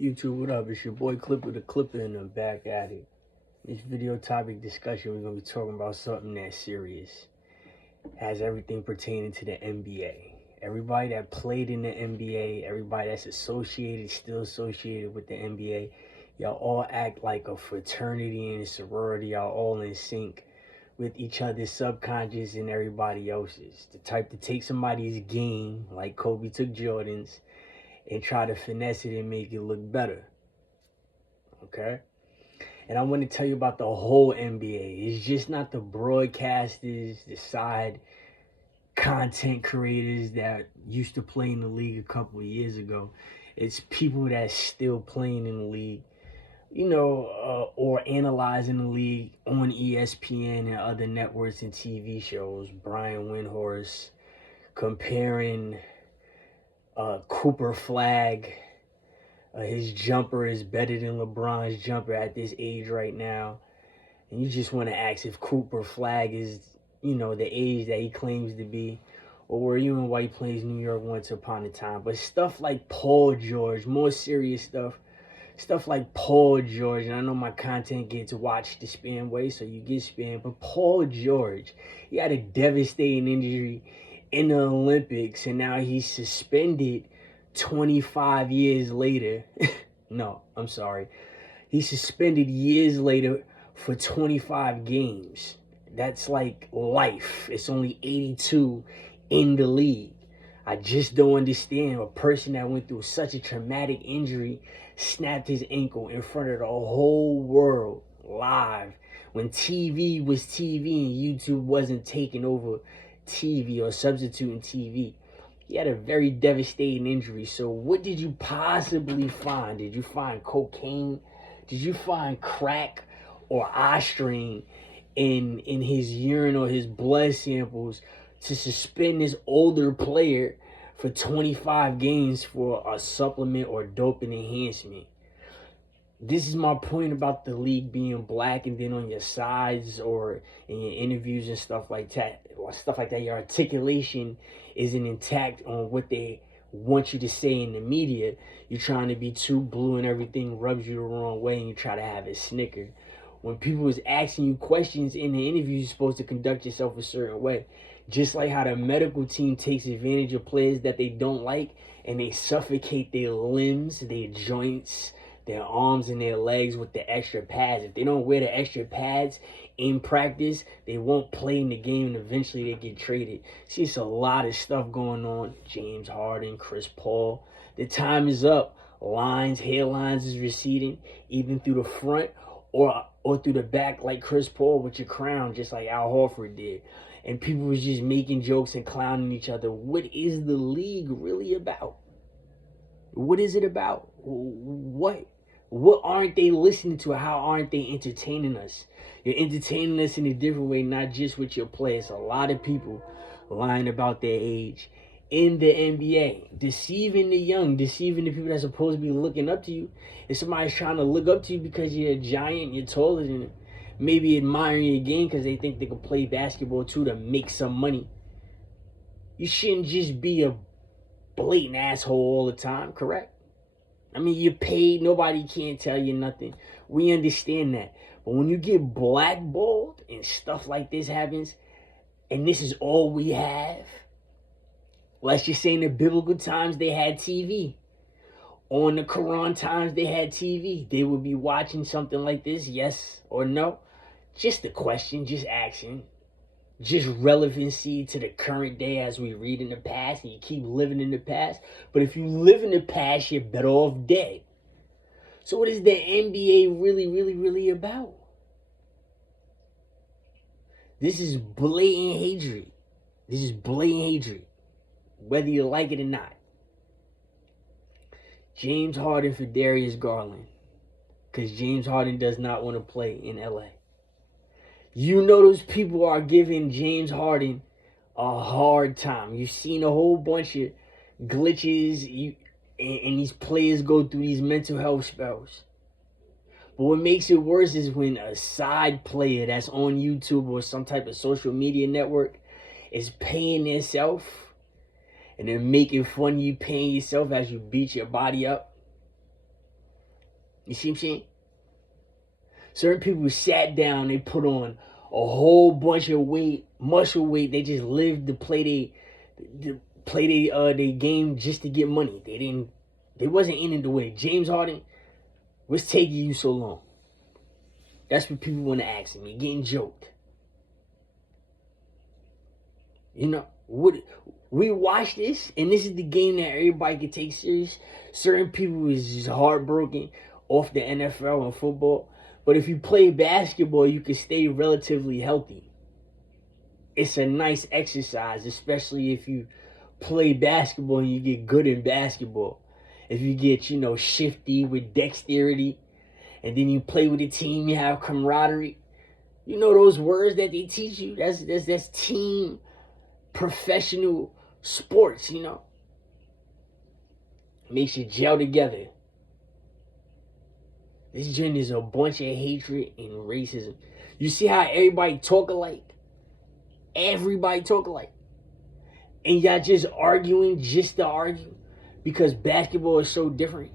YouTube, what up? It's your boy Clipper the Clipper, and I'm back at it. This video topic discussion, we're going to be talking about something that's serious. Has everything pertaining to the NBA. Everybody that played in the NBA, everybody that's still associated with the NBA, y'all all act like a fraternity and a sorority. Y'all all in sync with each other's subconscious and everybody else's. The type to take somebody's game, like Kobe took Jordan's, and try to finesse it and make it look better. Okay? And I want to tell you about the whole NBA. It's just not the broadcasters, the side content creators that used to play in the league a couple of years ago. It's people that's still playing in the league, or analyzing the league on ESPN and other networks and TV shows. Brian Windhorst comparing Cooper Flag. His jumper is better than LeBron's jumper at this age right now. And you just want to ask if Cooper Flag is, the age that he claims to be. Or were you in White Plains, New York once upon a time? But stuff like Paul George, more serious stuff. Stuff like Paul George, and I know my content gets watched the spam way, so you get spam. But Paul George, he had a devastating injury in the Olympics, and now he's suspended 25 years later. No, I'm sorry. He's suspended years later for 25 games. That's like life. It's only 82 in the league. I just don't understand a person that went through such a traumatic injury, snapped his ankle in front of the whole world live when TV was TV and YouTube wasn't taking over TV or substituting TV. He had a very devastating injury. So what did you possibly find? Did you find cocaine? Did you find crack or eye strain in his urine or his blood samples to suspend this older player for 25 games for a supplement or doping enhancement? This is my point about the league being black, and then on your sides or in your interviews and stuff like that, your articulation isn't intact on what they want you to say in the media. You're trying to be too blue and everything rubs you the wrong way, and you try to have a snicker. When people is asking you questions in the interview, you're supposed to conduct yourself a certain way. Just like how the medical team takes advantage of players that they don't like, and they suffocate their limbs, their joints, their arms and their legs with the extra pads. If they don't wear the extra pads in practice, they won't play in the game, and eventually they get traded. See, it's a lot of stuff going on. James Harden, Chris Paul. The time is up. Hairlines is receding, even through the front or through the back, like Chris Paul with your crown, just like Al Horford did. And people was just making jokes and clowning each other. What is the league really about? What is it about? What aren't they listening to? How aren't they entertaining us? You're entertaining us in a different way, not just with your players. A lot of people lying about their age in the NBA, deceiving the young, deceiving the people that's supposed to be looking up to you. If somebody's trying to look up to you because you're a giant, you're taller than them, maybe admiring your game because they think they can play basketball too to make some money. You shouldn't just be a blatant asshole all the time, correct? I mean, you're paid. Nobody can't tell you nothing. We understand that. But when you get blackballed and stuff like this happens, and this is all we have, let's just say in the biblical times they had TV. On the Quran times they had TV. They would be watching something like this, yes or no? Just a question, just asking. Just relevancy to the current day as we read in the past, and you keep living in the past. But if you live in the past, you're better off dead. So what is the NBA really about? This is blatant hatred. This is blatant hatred, whether you like it or not. James Harden for Darius Garland, because James Harden does not want to play in LA. You know those people are giving James Harden a hard time. You've seen a whole bunch of glitches, and these players go through these mental health spells. But what makes it worse is when a side player that's on YouTube or some type of social media network is paying themselves, and they're making fun of you paying yourself as you beat your body up. You see what I'm saying? Certain people sat down, they put on a whole bunch of weight, muscle weight. They just lived to play they game just to get money. They wasn't in it the way. James Harden, what's taking you so long? That's what people want to ask him. You're getting joked. You know, we watch this, and this is the game that everybody can take serious. Certain people is just heartbroken off the NFL and football. But if you play basketball, you can stay relatively healthy. It's a nice exercise, especially if you play basketball and you get good in basketball. If you get, shifty with dexterity, and then you play with a team, you have camaraderie. You know those words that they teach you? That's team professional sports, Makes you gel together. This joint is a bunch of hatred and racism. You see how everybody talk alike? Everybody talk alike. And y'all just arguing just to argue because basketball is so different.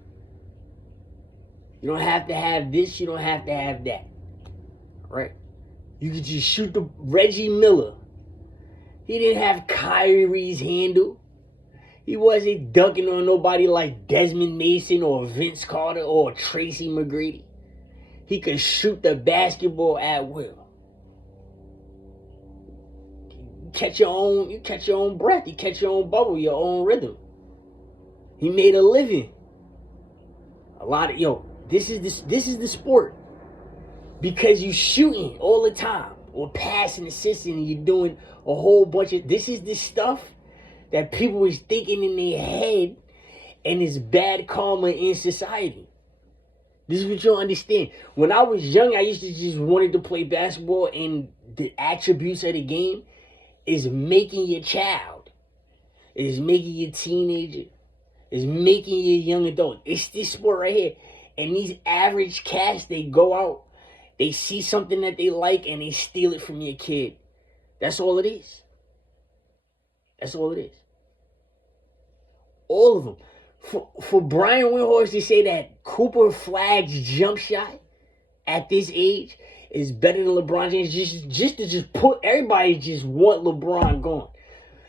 You don't have to have this. You don't have to have that. Right? You could just shoot the Reggie Miller. He didn't have Kyrie's handle. He wasn't dunking on nobody like Desmond Mason or Vince Carter or Tracy McGrady. He could shoot the basketball at will. You catch your own breath. You catch your own bubble, your own rhythm. He made a living. This is the sport. Because you shooting all the time or passing, assisting, and you're doing a whole bunch of, this is the stuff that people is thinking in their head, and it's bad karma in society. This is what you understand. When I was young, I used to just wanted to play basketball, and the attributes of the game is making your child, is making your teenager, is making your young adult. It's this sport right here. And these average cats, they go out, they see something that they like, and they steal it from your kid. That's all it is. That's all it is. All of them. For Brian Windhorst to say that Cooper Flagg's jump shot at this age is better than LeBron James, just to put everybody just want LeBron gone.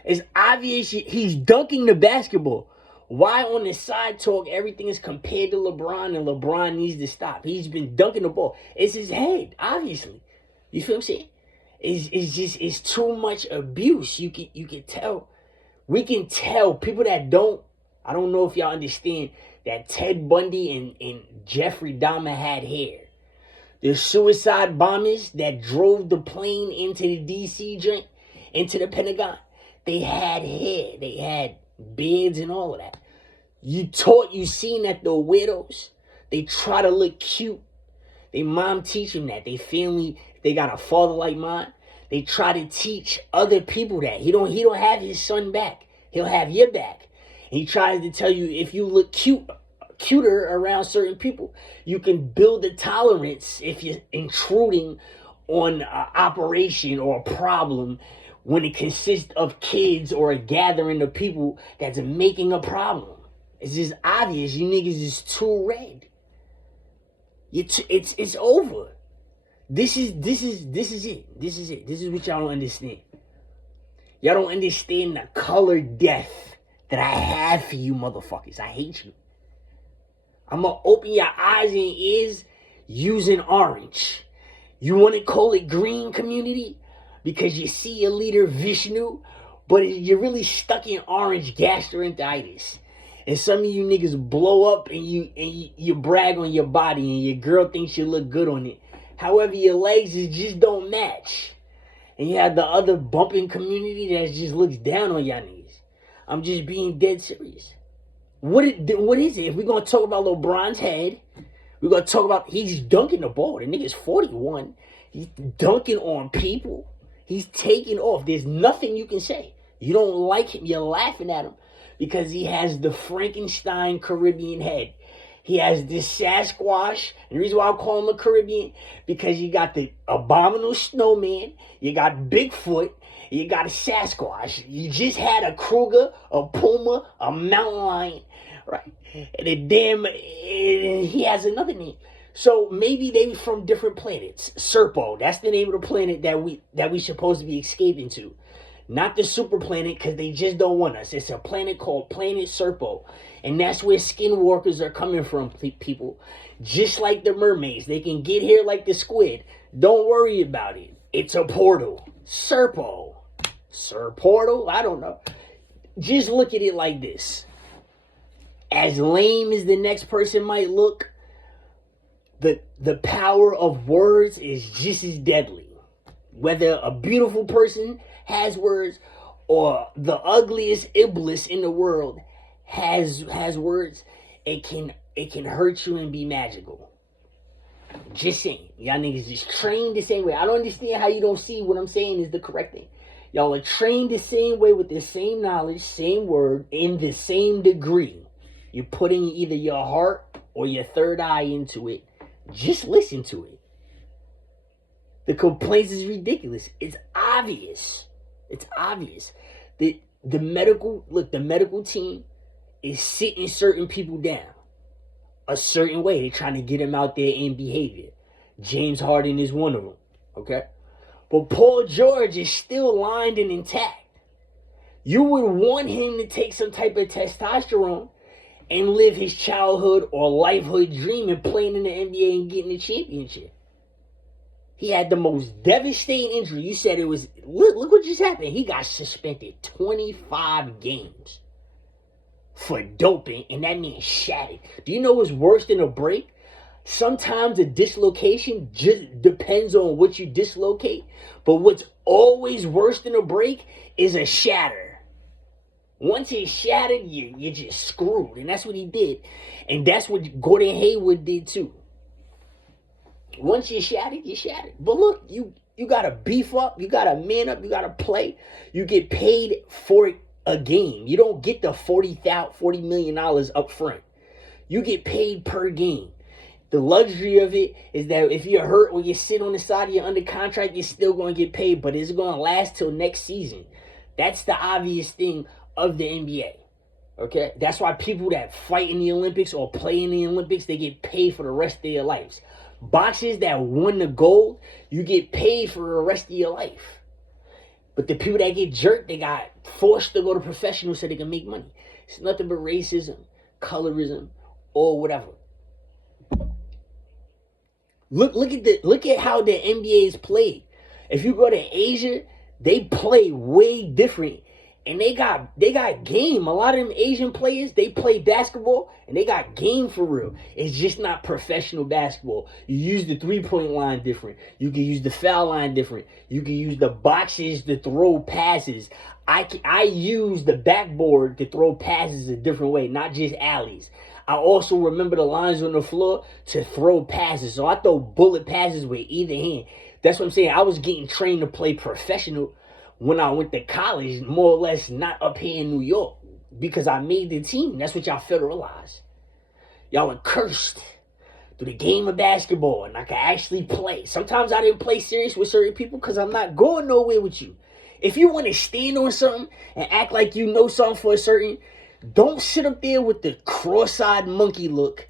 It's obvious he's dunking the basketball. Why on the side talk everything is compared to LeBron and LeBron needs to stop? He's been dunking the ball. It's his head, obviously. You feel what I'm saying? It's too much abuse. You can tell. We can tell people that don't. I don't know if y'all understand that Ted Bundy and Jeffrey Dahmer had hair. The suicide bombers that drove the plane into the DC joint, into the Pentagon, they had hair. They had beards and all of that. You seen that the widows, they try to look cute. They mom teach them that. They family, they got a father like mine. They try to teach other people that. He don't have his son back. He'll have your back. He tries to tell you if you look cuter around certain people, you can build a tolerance if you're intruding on an operation or a problem when it consists of kids or a gathering of people that's making a problem. It's just obvious. You niggas is too red. It's over. This is it. This is it. This is what y'all don't understand. Y'all don't understand the color death that I have for you motherfuckers. I hate you. I'm going to open your eyes and ears using orange. You want to call it green, community? Because you see your leader Vishnu, but you're really stuck in orange gastroenteritis. And some of you niggas blow up and you brag on your body and your girl thinks you look good on it. However, your legs just don't match. And you have the other bumping community that just looks down on y'all niggas. I'm just being dead serious. What is it? If we're going to talk about LeBron's head, we're going to talk about he's dunking the ball. The nigga's 41. He's dunking on people. He's taking off. There's nothing you can say. You don't like him. You're laughing at him because he has the Frankenstein Caribbean head. He has this Sasquatch. And the reason why I call him a Caribbean, because you got the abominable snowman, you got Bigfoot, you got a Sasquatch. You just had a Kruger, a Puma, a mountain lion. right? And then damn, he has another name. So maybe they were from different planets. Serpo, that's the name of the planet that we supposed to be escaping to. Not the super planet, because they just don't want us. It's a planet called Planet Serpo. And that's where skinwalkers are coming from, people. Just like the mermaids. They can get here like the squid. Don't worry about it. It's a portal. Serpo. Sir Portal? I don't know. Just look at it like this. As lame as the next person might look, the power of words is just as deadly. Whether a beautiful person has words or the ugliest iblis in the world has words, it can hurt you and be magical. Just saying. Y'all niggas just trained the same way. I don't understand how you don't see what I'm saying is the correct thing. Y'all are trained the same way with the same knowledge, same word, in the same degree. You're putting either your heart or your third eye into it. Just listen to it. The complaints is ridiculous. It's obvious. It's obvious. The medical team is sitting certain people down a certain way. They're trying to get them out there in behavior. James Harden is one of them. Okay? But Paul George is still lined and intact. You would want him to take some type of testosterone and live his childhood or lifehood dream and playing in the NBA and getting a championship. He had the most devastating injury. You said it was, look what just happened. He got suspended 25 games for doping, and that man shattered. Do you know what's worse than a break? Sometimes a dislocation just depends on what you dislocate. But what's always worse than a break is a shatter. Once it's shattered, you're just screwed. And that's what he did. And that's what Gordon Hayward did too. Once you're shattered, you're shattered. But look, you got to beef up. You got to man up. You got to play. You get paid for a game. You don't get the $40 million up front. You get paid per game. The luxury of it is that if you're hurt or you sit on the side of you're under contract, you're still going to get paid, but it's going to last till next season. That's the obvious thing of the NBA. Okay? That's why people that fight in the Olympics or play in the Olympics, they get paid for the rest of their lives. Boxers that won the gold, you get paid for the rest of your life. But the people that get jerked, they got forced to go to professional so they can make money. It's nothing but racism, colorism, or whatever. Look at how the NBA is played. If you go to Asia, they play way different. And they got game. A lot of them Asian players, they play basketball and they got game for real. It's just not professional basketball. You use the three-point line different. You can use the foul line different. You can use the boxes to throw passes. I use the backboard to throw passes a different way, not just alleys. I also remember the lines on the floor to throw passes. So I throw bullet passes with either hand. That's what I'm saying. I was getting trained to play professional when I went to college, more or less not up here in New York, because I made the team. That's what y'all fail to realize. Y'all are cursed through the game of basketball, and I can actually play. Sometimes I didn't play serious with certain people because I'm not going nowhere with you. If you want to stand on something and act like you know something for a certain, don't sit up there with the cross-eyed monkey look,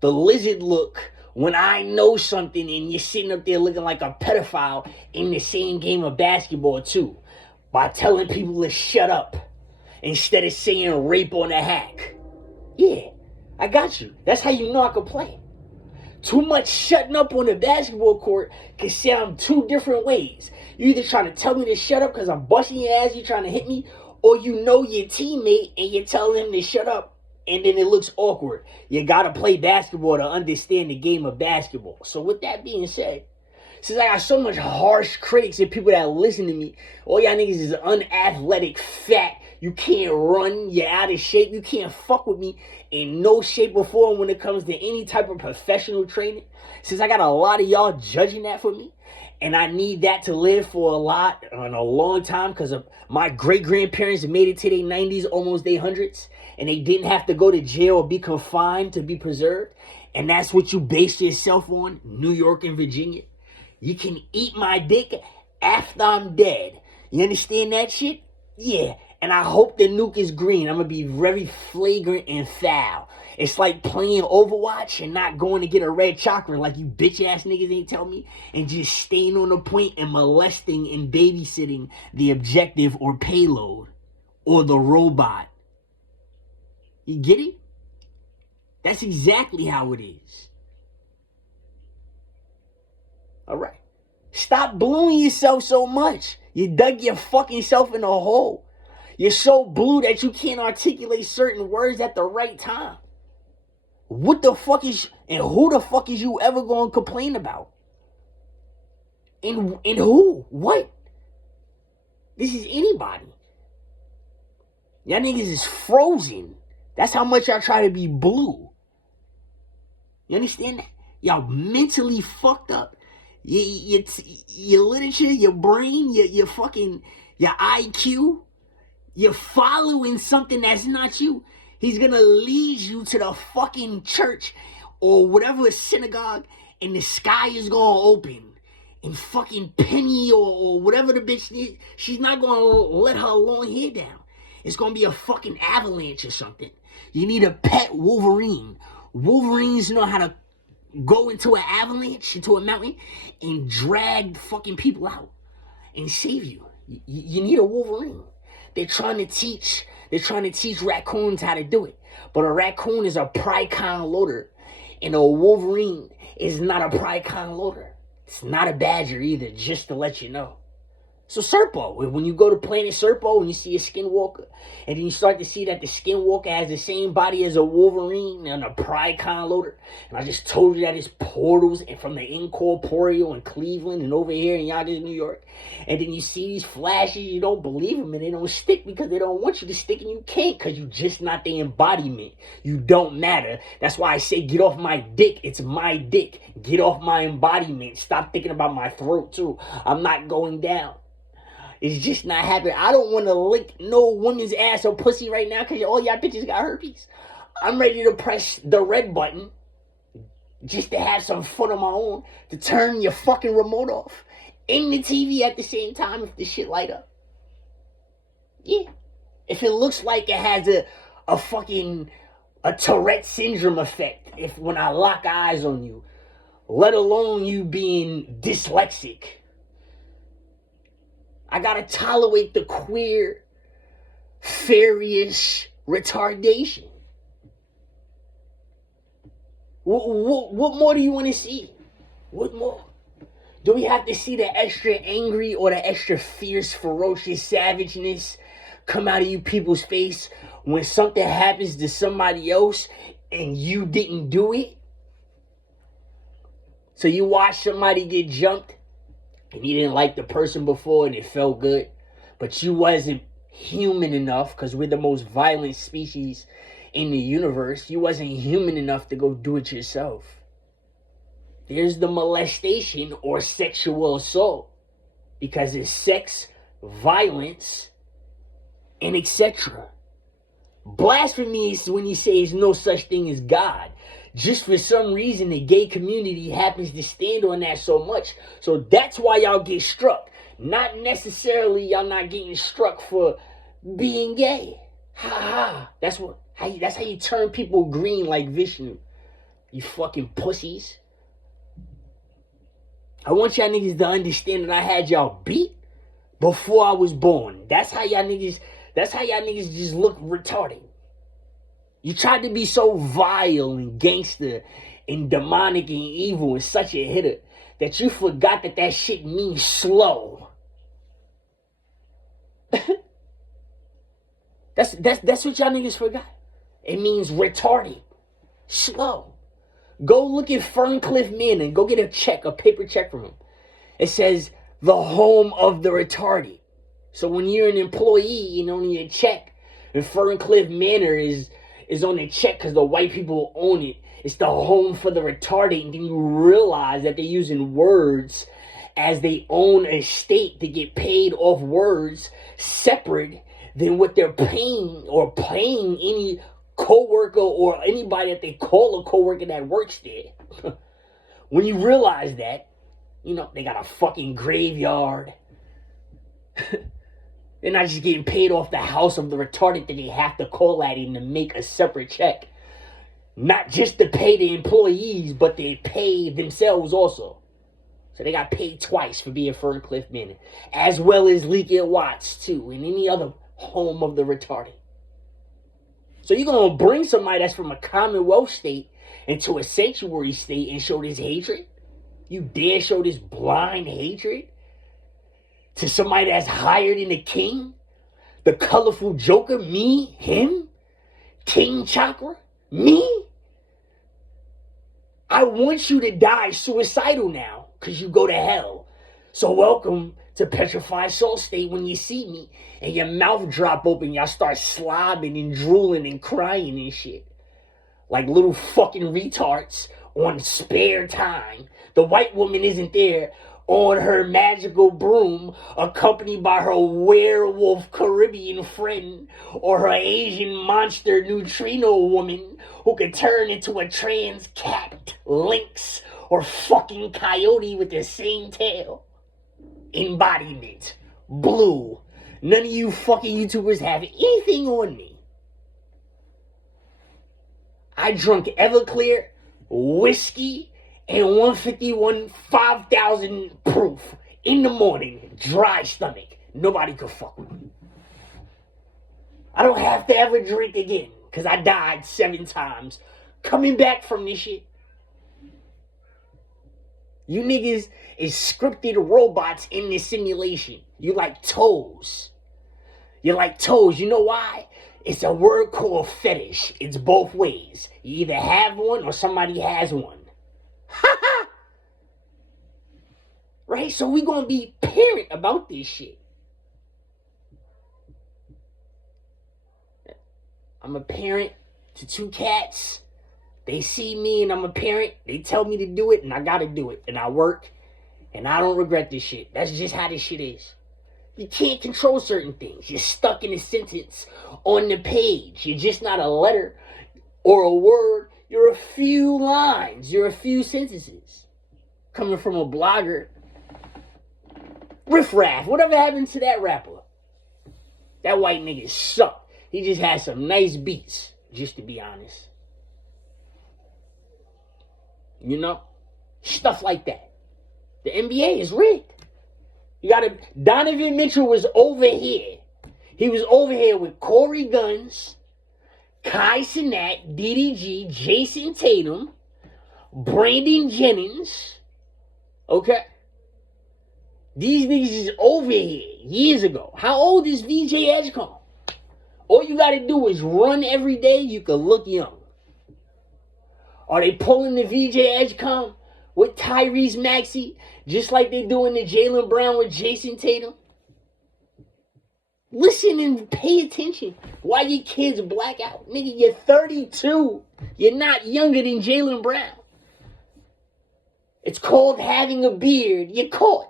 the lizard look, when I know something and you're sitting up there looking like a pedophile in the same game of basketball too, by telling people to shut up instead of saying rape on a hack. Yeah, I got you. That's how you know I can play. Too much shutting up on the basketball court can sound two different ways. You either trying to tell me to shut up because I'm busting your ass, you trying to hit me, or you know your teammate and you're telling him to shut up, and then it looks awkward. You got to play basketball to understand the game of basketball. So with that being said, since I got so much harsh critics and people that listen to me, all y'all niggas is unathletic, fat, you can't run, you're out of shape, you can't fuck with me in no shape or form when it comes to any type of professional training. Since I got a lot of y'all judging that for me, and I need that to live for a long time, because of my great-grandparents made it to their 90s, almost their hundreds, and they didn't have to go to jail or be confined to be preserved. And that's what you base yourself on, New York and Virginia. You can eat my dick after I'm dead. You understand that shit? Yeah. And I hope the nuke is green. I'm going to be very flagrant and foul. It's like playing Overwatch and not going to get a red chakra like you bitch ass niggas ain't tell me, and just staying on the point and molesting and babysitting the objective or payload or the robot. You get it? That's exactly how it is. All right. Stop blowing yourself so much. You dug your fucking self in a hole. You're so blue that you can't articulate certain words at the right time. What the fuck is, and who the fuck is you ever going to complain about? And who? What? This is anybody. Y'all niggas is frozen. That's how much y'all try to be blue. You understand that? Y'all mentally fucked up. Your literature, your brain, your fucking, your IQ, you're following something that's not you. He's going to lead you to the fucking church or whatever synagogue, and the sky is going to open. And fucking Penny or whatever the bitch is, she's not going to let her long hair down. It's going to be a fucking avalanche or something. You need a pet Wolverine. Wolverines know how to go into an avalanche, into a mountain, and drag fucking people out and save you. You need a Wolverine. They're trying to teach raccoons how to do it. But a raccoon is a Prycon loader. And a Wolverine is not a Prycon loader. It's not a badger either, just to let you know. So Serpo, when you go to Planet Serpo and you see a skinwalker, and then you start to see that the skinwalker has the same body as a Wolverine and a Prycon loader, and I just told you that it's portals and from the incorporeal in Cleveland and over here in Yonkers, New York, and then you see these flashes, you don't believe them, and they don't stick because they don't want you to stick, and you can't because you're just not the embodiment. You don't matter. That's why I say get off my dick. It's my dick. Get off my embodiment. Stop thinking about my throat too. I'm not going down. It's just not happening. I don't want to lick no woman's ass or pussy right now because all y'all bitches got herpes. I'm ready to press the red button just to have some fun on my own, to turn your fucking remote off and the TV at the same time if the shit light up. Yeah. If it looks like it has a fucking Tourette syndrome effect if when I lock eyes on you, let alone you being dyslexic. I gotta tolerate the queer, fairy-ish retardation. What more do you want to see? What more? Do we have to see the extra angry or the extra fierce, ferocious savageness come out of you people's face when something happens to somebody else and you didn't do it? So you watch somebody get jumped and you didn't like the person before and it felt good, but you wasn't human enough, because we're the most violent species in the universe. You wasn't human enough to go do it yourself. There's the molestation or sexual assault, because it's sex, violence, and etc. Blasphemy is when you say there's no such thing as God. Just for some reason, the gay community happens to stand on that so much. So that's why y'all get struck. Not necessarily y'all not getting struck for being gay. Ha ha. That's how you turn people green like Vishnu. You fucking pussies. I want y'all niggas to understand that I had y'all beat before I was born. That's how y'all niggas just look retarded. You tried to be so vile and gangster and demonic and evil and such a hitter that you forgot that shit means slow. That's what y'all niggas forgot. It means retarded. Slow. Go look at Ferncliff Manor. Go get a paper check from him. It says the home of the retarded. So when you're an employee and on your check, and Ferncliff Manor is on the check because the white people own it, it's the home for the retarded, and then you realize that they're using words as they own a state to get paid off words separate than what they're paying any coworker or anybody that they call a coworker that works there. When you realize that, they got a fucking graveyard. They're not just getting paid off the house of the retarded that they have to call at him to make a separate check. Not just to pay the employees, but they pay themselves also. So they got paid twice for being Ferncliff Manor. As well as Leaky Watts, too. And any other home of the retarded. So you're going to bring somebody that's from a Commonwealth state into a sanctuary state and show this hatred? You dare show this blind hatred? To somebody that's higher than the king? The colorful joker? Me? Him? King Chakra? Me? I want you to die suicidal now, because you go to hell. So welcome to Petrified Salt State when you see me, and your mouth drop open, y'all start slobbing and drooling and crying and shit. Like little fucking retards on spare time. The white woman isn't there on her magical broom, accompanied by her werewolf Caribbean friend, or her Asian monster neutrino woman who could turn into a trans cat, lynx, or fucking coyote with the same tail. Embodiment. Blue. None of you fucking YouTubers have anything on me. I drunk Everclear, whiskey, and 151 5,000 proof in the morning, dry stomach. Nobody could fuck with me. I don't have to ever drink again, because I died 7 times coming back from this shit. You niggas is scripted robots in this simulation. You like toes. You're like toes. You know why? It's a word called fetish. It's both ways. You either have one or somebody has one. Ha ha! Right? So we gonna be parent about this shit. I'm a parent to 2 cats. They see me and I'm a parent. They tell me to do it and I gotta do it. And I work and I don't regret this shit. That's just how this shit is. You can't control certain things. You're stuck in a sentence on the page. You're just not a letter or a word. You're a few lines. You're a few sentences. Coming from a blogger. Riff Raff. Whatever happened to that rapper? That white nigga sucked. He just had some nice beats, just to be honest. You know? Stuff like that. The NBA is rigged. You gotta... Donovan Mitchell was over here. He was over here with Corey Guns, Kai Cenat, DDG, Jason Tatum, Brandon Jennings. Okay? These niggas is over here years ago. How old is VJ Edgecombe? All you gotta do is run every day. You can look young. Are they pulling the VJ Edgecombe with Tyrese Maxey just like they doing the Jaylen Brown with Jason Tatum? Listen and pay attention. Why your kids black out? Nigga, you're 32. You're not younger than Jaylen Brown. It's called having a beard. You're caught.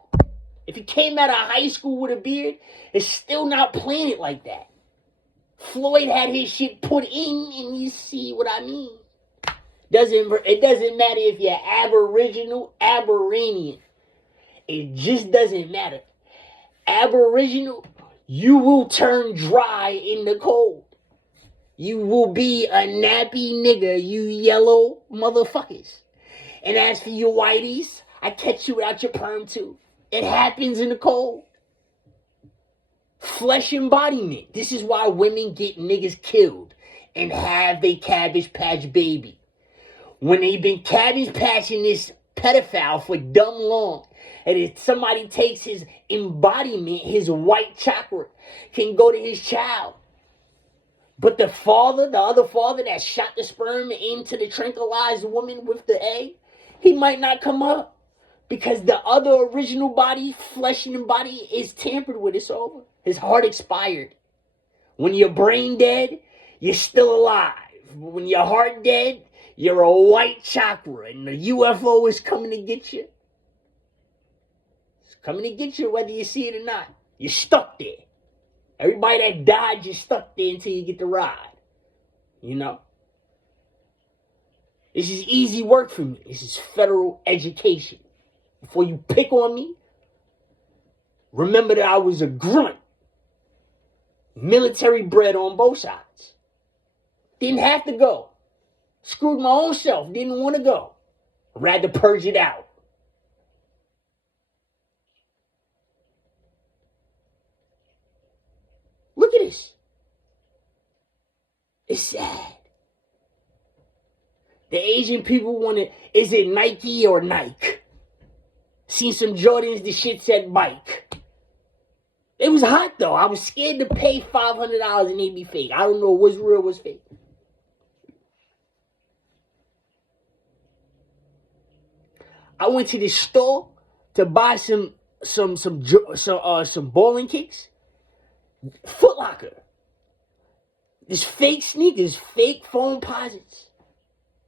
If you came out of high school with a beard, it's still not playing it like that. Floyd had his shit put in, and you see what I mean. It doesn't matter if you're Aboriginal, Aboriginian. It just doesn't matter. Aboriginal, you will turn dry in the cold. You will be a nappy nigga, you yellow motherfuckers. And as for you whiteys, I catch you without your perm too. It happens in the cold. Flesh embodiment. This is why women get niggas killed and have they Cabbage Patch baby. When they've been Cabbage Patching this pedophile for dumb long, and if somebody takes his embodiment, his white chakra, can go to his child. But the other father that shot the sperm into the tranquilized woman with the egg, he might not come up. Because the other original body, flesh and body, is tampered with. It's over. His heart expired. When your brain dead, you're still alive. When your heart dead, you're a white chakra. And the UFO is coming to get you. It's coming to get you whether you see it or not. You're stuck there. Everybody that died, you're stuck there until you get the ride. You know? This is easy work for me. This is federal education. Before you pick on me, remember that I was a grunt. Military bread on both sides. Didn't have to go. Screwed my own self. Didn't want to go. Rather purge it out. Look at this. It's sad. The Asian people want it. Is it Nike or Nike? Seen some Jordans, the shit said bike. It was hot though. I was scared to pay $500 and they'd be fake. I don't know what's real, what's fake. I went to the store to buy some bowling kicks. Foot Locker. There's fake sneakers, fake foam posits,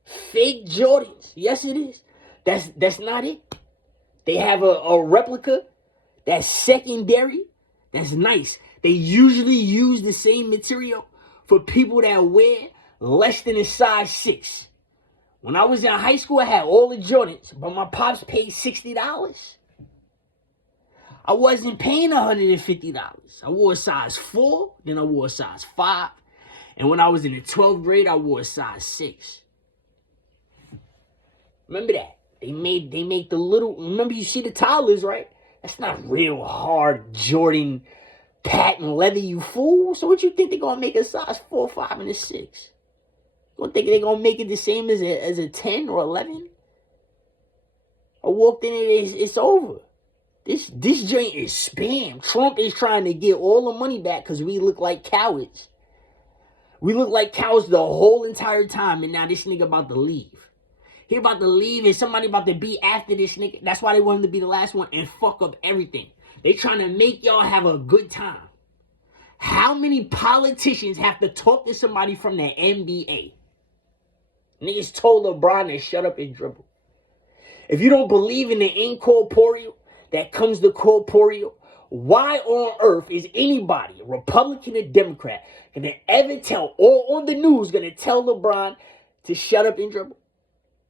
fake Jordans. Yes, it is. That's not it. They have a replica that's secondary. That's nice. They usually use the same material for people that wear less than a size 6. When I was in high school, I had all the Jordans, but my pops paid $60. I wasn't paying $150. I wore a size 4, then I wore a size 5. And when I was in the 12th grade, I wore a size 6. Remember that? They make the little, remember you see the toddlers, right? That's not real hard Jordan patent leather, you fool. So what you think they're going to make a size 4, 5, and a 6? You think they're going to make it the same as a 10 or 11? I walked in and it's over. This joint is spam. Trump is trying to get all the money back because we look like cowards. We look like cowards the whole entire time, and now this nigga about to leave. He about to leave, and somebody about to be after this nigga. That's why they want him to be the last one and fuck up everything. They trying to make y'all have a good time. How many politicians have to talk to somebody from the NBA? Niggas told LeBron to shut up and dribble. If you don't believe in the incorporeal that comes the corporeal, why on earth is anybody, Republican or Democrat, gonna ever tell, or on the news, gonna tell LeBron to shut up and dribble?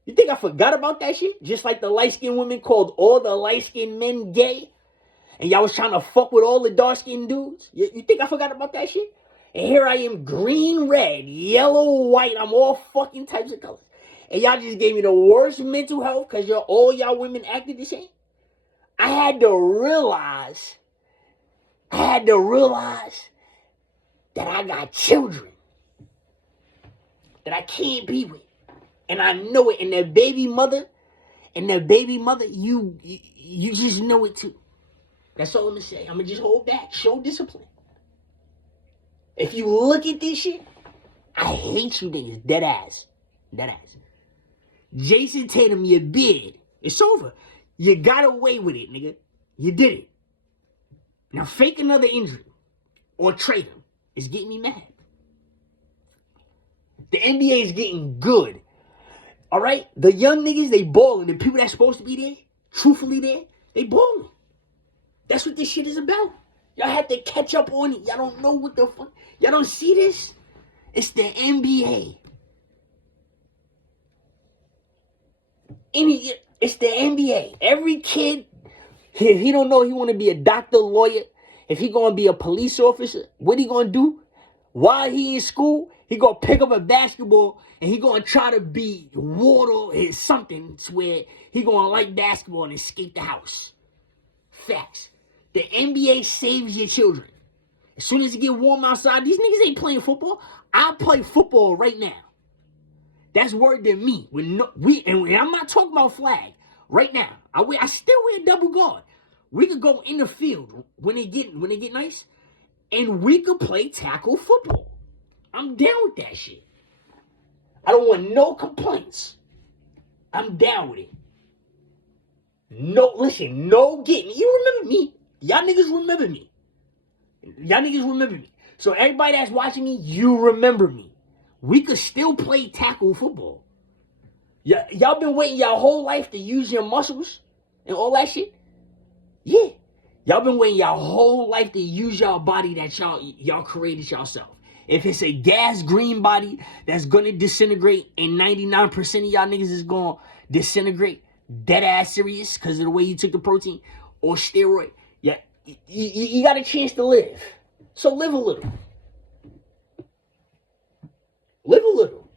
You think I forgot about that shit? Just like the light-skinned women called all the light-skinned men gay, and y'all was trying to fuck with all the dark-skinned dudes? You think I forgot about that shit? And here I am, green, red, yellow, white. I'm all fucking types of colors. And y'all just gave me the worst mental health because all y'all women acted the same. I had to realize that I got children that I can't be with. And I know it. And their baby mother, you just know it too. That's all I'm going to say. I'm going to just hold back. Show discipline. If you look at this shit, I hate you niggas. Dead ass. Jason Tatum, your beard. It's over. You got away with it, nigga. You did it. Now fake another injury or trade him. It's getting me mad. The NBA is getting good. All right? The young niggas, they balling. The people that's supposed to be there, truthfully there, they balling. That's what this shit is about. Y'all have to catch up on it. Y'all don't know what the fuck. Y'all don't see this? It's the NBA. It's the NBA. Every kid, if he don't know he want to be a doctor, lawyer, if he going to be a police officer, what he going to do? While he in school, he going to pick up a basketball and he going to try to be water or something where he going to like basketball and escape the house. Facts. The NBA saves your children. As soon as it get warm outside, these niggas ain't playing football. I play football right now. That's word to me. And I'm not talking about flag. Right now, I still wear double guard. We could go in the field when it get nice, and we could play tackle football. I'm down with that shit. I don't want no complaints. I'm down with it. No getting. You remember me. Y'all niggas remember me. So everybody that's watching me, you remember me. We could still play tackle football. Y'all been waiting your whole life to use your muscles and all that shit? Yeah. Y'all been waiting your whole life to use your body that y'all created yourself. If it's a gas green body that's going to disintegrate and 99% of y'all niggas is going to disintegrate, dead ass serious because of the way you took the protein or steroid, yeah, you got a chance to live. So live a little. Live a little.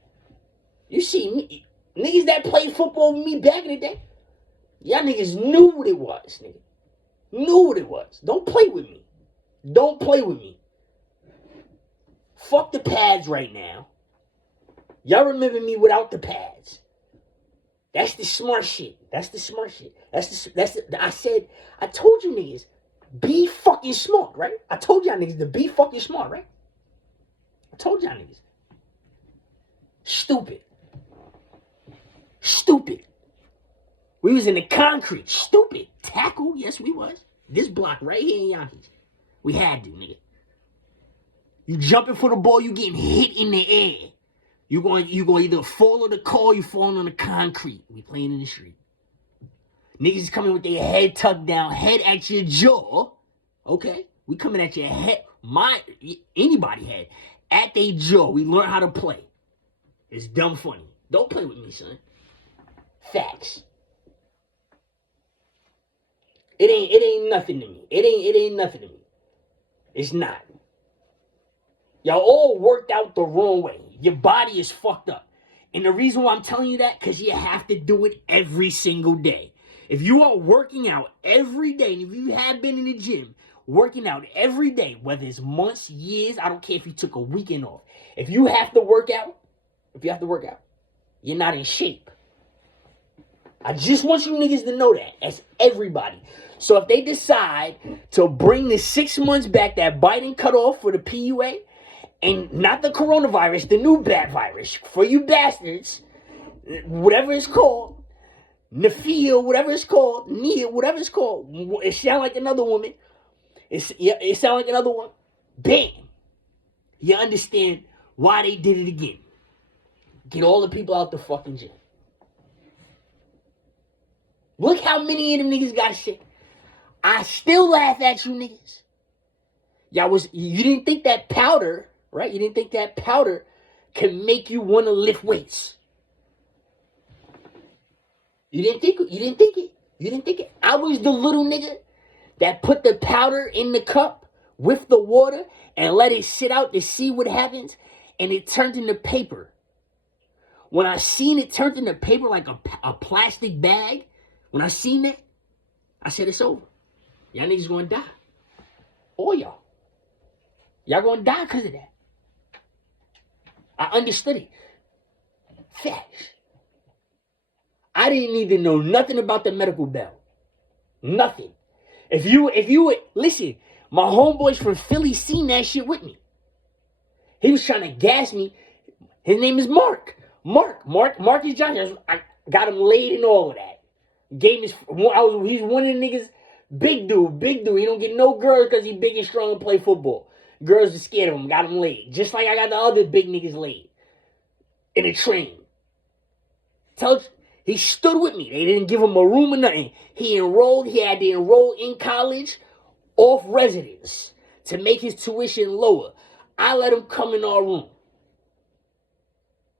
You see me, niggas that played football with me back in the day, y'all niggas knew what it was, nigga. Knew what it was. Don't play with me. Don't play with me. Fuck the pads right now. Y'all remember me without the pads. That's the smart shit. That's the smart shit. I told you niggas, be fucking smart, right? I told y'all niggas to be fucking smart, right? I told y'all niggas. Stupid. We was in the concrete. Stupid. Tackle, yes we was. This block right here in Yankees. We had to, nigga. You jumping for the ball, you getting hit in the air. You going either fall on the car, you falling on the concrete. We playing in the street. Niggas coming with their head tucked down, head at your jaw. Okay? We coming at your head, anybody head, at their jaw. We learn how to play. It's dumb funny. Don't play with me, son. Facts. It ain't nothing to me. It ain't nothing to me. It's not. Y'all all worked out the wrong way. Your body is fucked up. And the reason why I'm telling you that, because you have to do it every single day. If you are working out every day, and if you have been in the gym, working out every day, whether it's months, years, I don't care if you took a weekend off. If you have to work out, you're not in shape. I just want you niggas to know that. That's everybody. So if they decide to bring the 6 months back that Biden cut off for the PUA, and not the coronavirus, the new bat virus, for you bastards, whatever it's called, Nafia, whatever it's called, Nia, whatever it's called, it sound like another woman. It sound like another one. Bam. You understand why they did it again. Get all the people out the fucking gym. Look how many of them niggas got shit. I still laugh at you niggas. You didn't think that powder, right? You didn't think that powder can make you want to lift weights. You didn't think it. I was the little nigga that put the powder in the cup with the water and let it sit out to see what happens, and it turned into paper. When I seen it turned into paper like a plastic bag, when I seen that, I said it's over. Y'all niggas gonna die. All y'all. Y'all gonna die because of that. I understood it. Facts. I didn't need to know nothing about the medical bell. Nothing. If you would listen, my homeboys from Philly seen that shit with me. He was trying to gas me. His name is Mark. Marcus Johnson. I got him laid and all of that. He's one of the niggas, big dude. He don't get no girls because he big and strong and play football. Girls are scared of him. Got him laid. Just like I got the other big niggas laid. In a train. He stood with me. They didn't give him a room or nothing. He had to enroll in college off residence to make his tuition lower. I let him come in our room.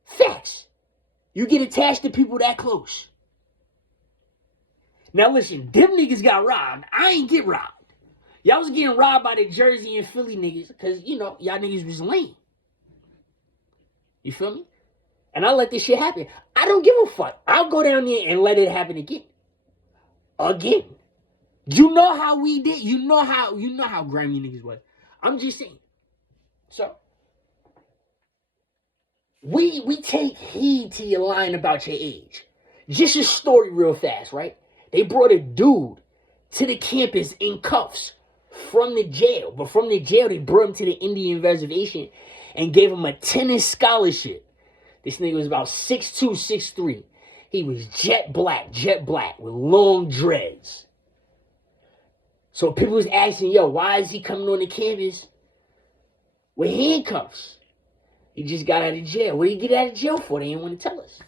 Facts. You get attached to people that close. Now listen, them niggas got robbed. I ain't get robbed. Y'all was getting robbed by the Jersey and Philly niggas because, y'all niggas was lame. You feel me? And I let this shit happen. I don't give a fuck. I'll go down there and let it happen again. Again. You know how we did. You know how grimy niggas was. I'm just saying. So, we take heed to your line about your age. Just a story real fast, right? They brought a dude to the campus in cuffs from the jail. But from the jail, they brought him to the Indian reservation and gave him a tennis scholarship. This nigga was about 6'2", 6'3". He was jet black, with long dreads. So people was asking, why is he coming on the campus with handcuffs? He just got out of jail. What did he get out of jail for? They didn't want to tell us.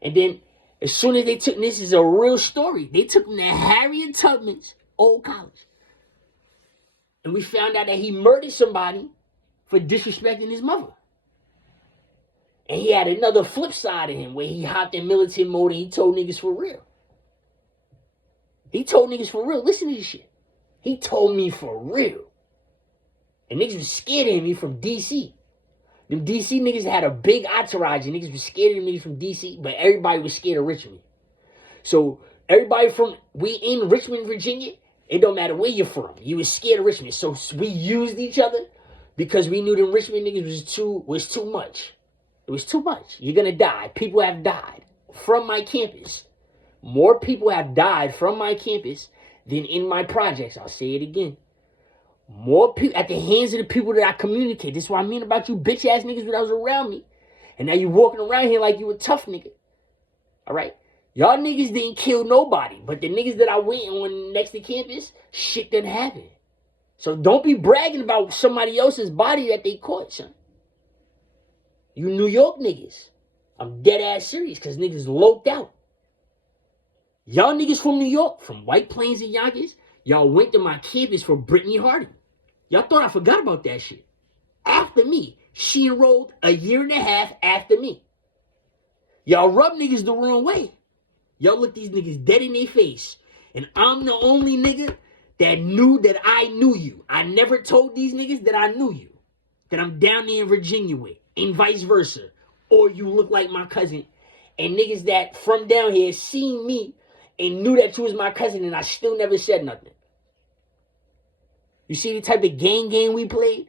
And then, as soon as they took, this is a real story, they took him to Harriet Tubman's old college. And we found out that he murdered somebody for disrespecting his mother. And he had another flip side of him where he hopped in militant mode and he told niggas for real. Listen to this shit. He told me for real. And niggas was scared of me from DC. Them DC niggas had a big entourage, and niggas was scared of them niggas from DC, but everybody was scared of Richmond. So everybody we in Richmond, Virginia, it don't matter where you're from. You was scared of Richmond. So we used each other because we knew them Richmond niggas was too much. It was too much. You're gonna die. People have died from my campus. More people have died from my campus than in my projects. I'll say it again. More people at the hands of the people that I communicate. This is what I mean about you bitch ass niggas that was around me. And now you walking around here like you a tough nigga. Alright? Y'all niggas didn't kill nobody. But the niggas that I went on next to campus, shit didn't happen. So don't be bragging about somebody else's body that they caught, son. You New York niggas. I'm dead ass serious because niggas loped out. Y'all niggas from New York, from White Plains and Yonkers, y'all went to my campus for Brittany Harding. Y'all thought I forgot about that shit. After me. She enrolled a year and a half after me. Y'all rub niggas the wrong way. Y'all look these niggas dead in their face. And I'm the only nigga that knew that I knew you. I never told these niggas that I knew you. That I'm down there in Virginia with. And vice versa. Or you look like my cousin. And niggas that from down here seen me and knew that you was my cousin and I still never said nothing. You see the type of game we played?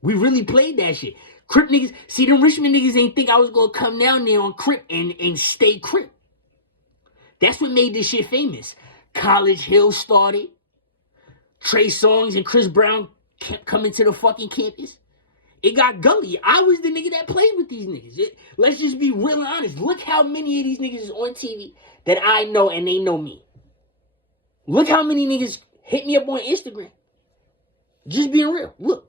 We really played that shit. Crip niggas, see them Richmond niggas ain't think I was gonna come down there on Crip and stay Crip. That's what made this shit famous. College Hill started. Trey Songz and Chris Brown kept coming to the fucking campus. It got gully. I was the nigga that played with these niggas. Let's just be real and honest. Look how many of these niggas is on TV that I know and they know me. Look how many niggas hit me up on Instagram. Just being real. Look.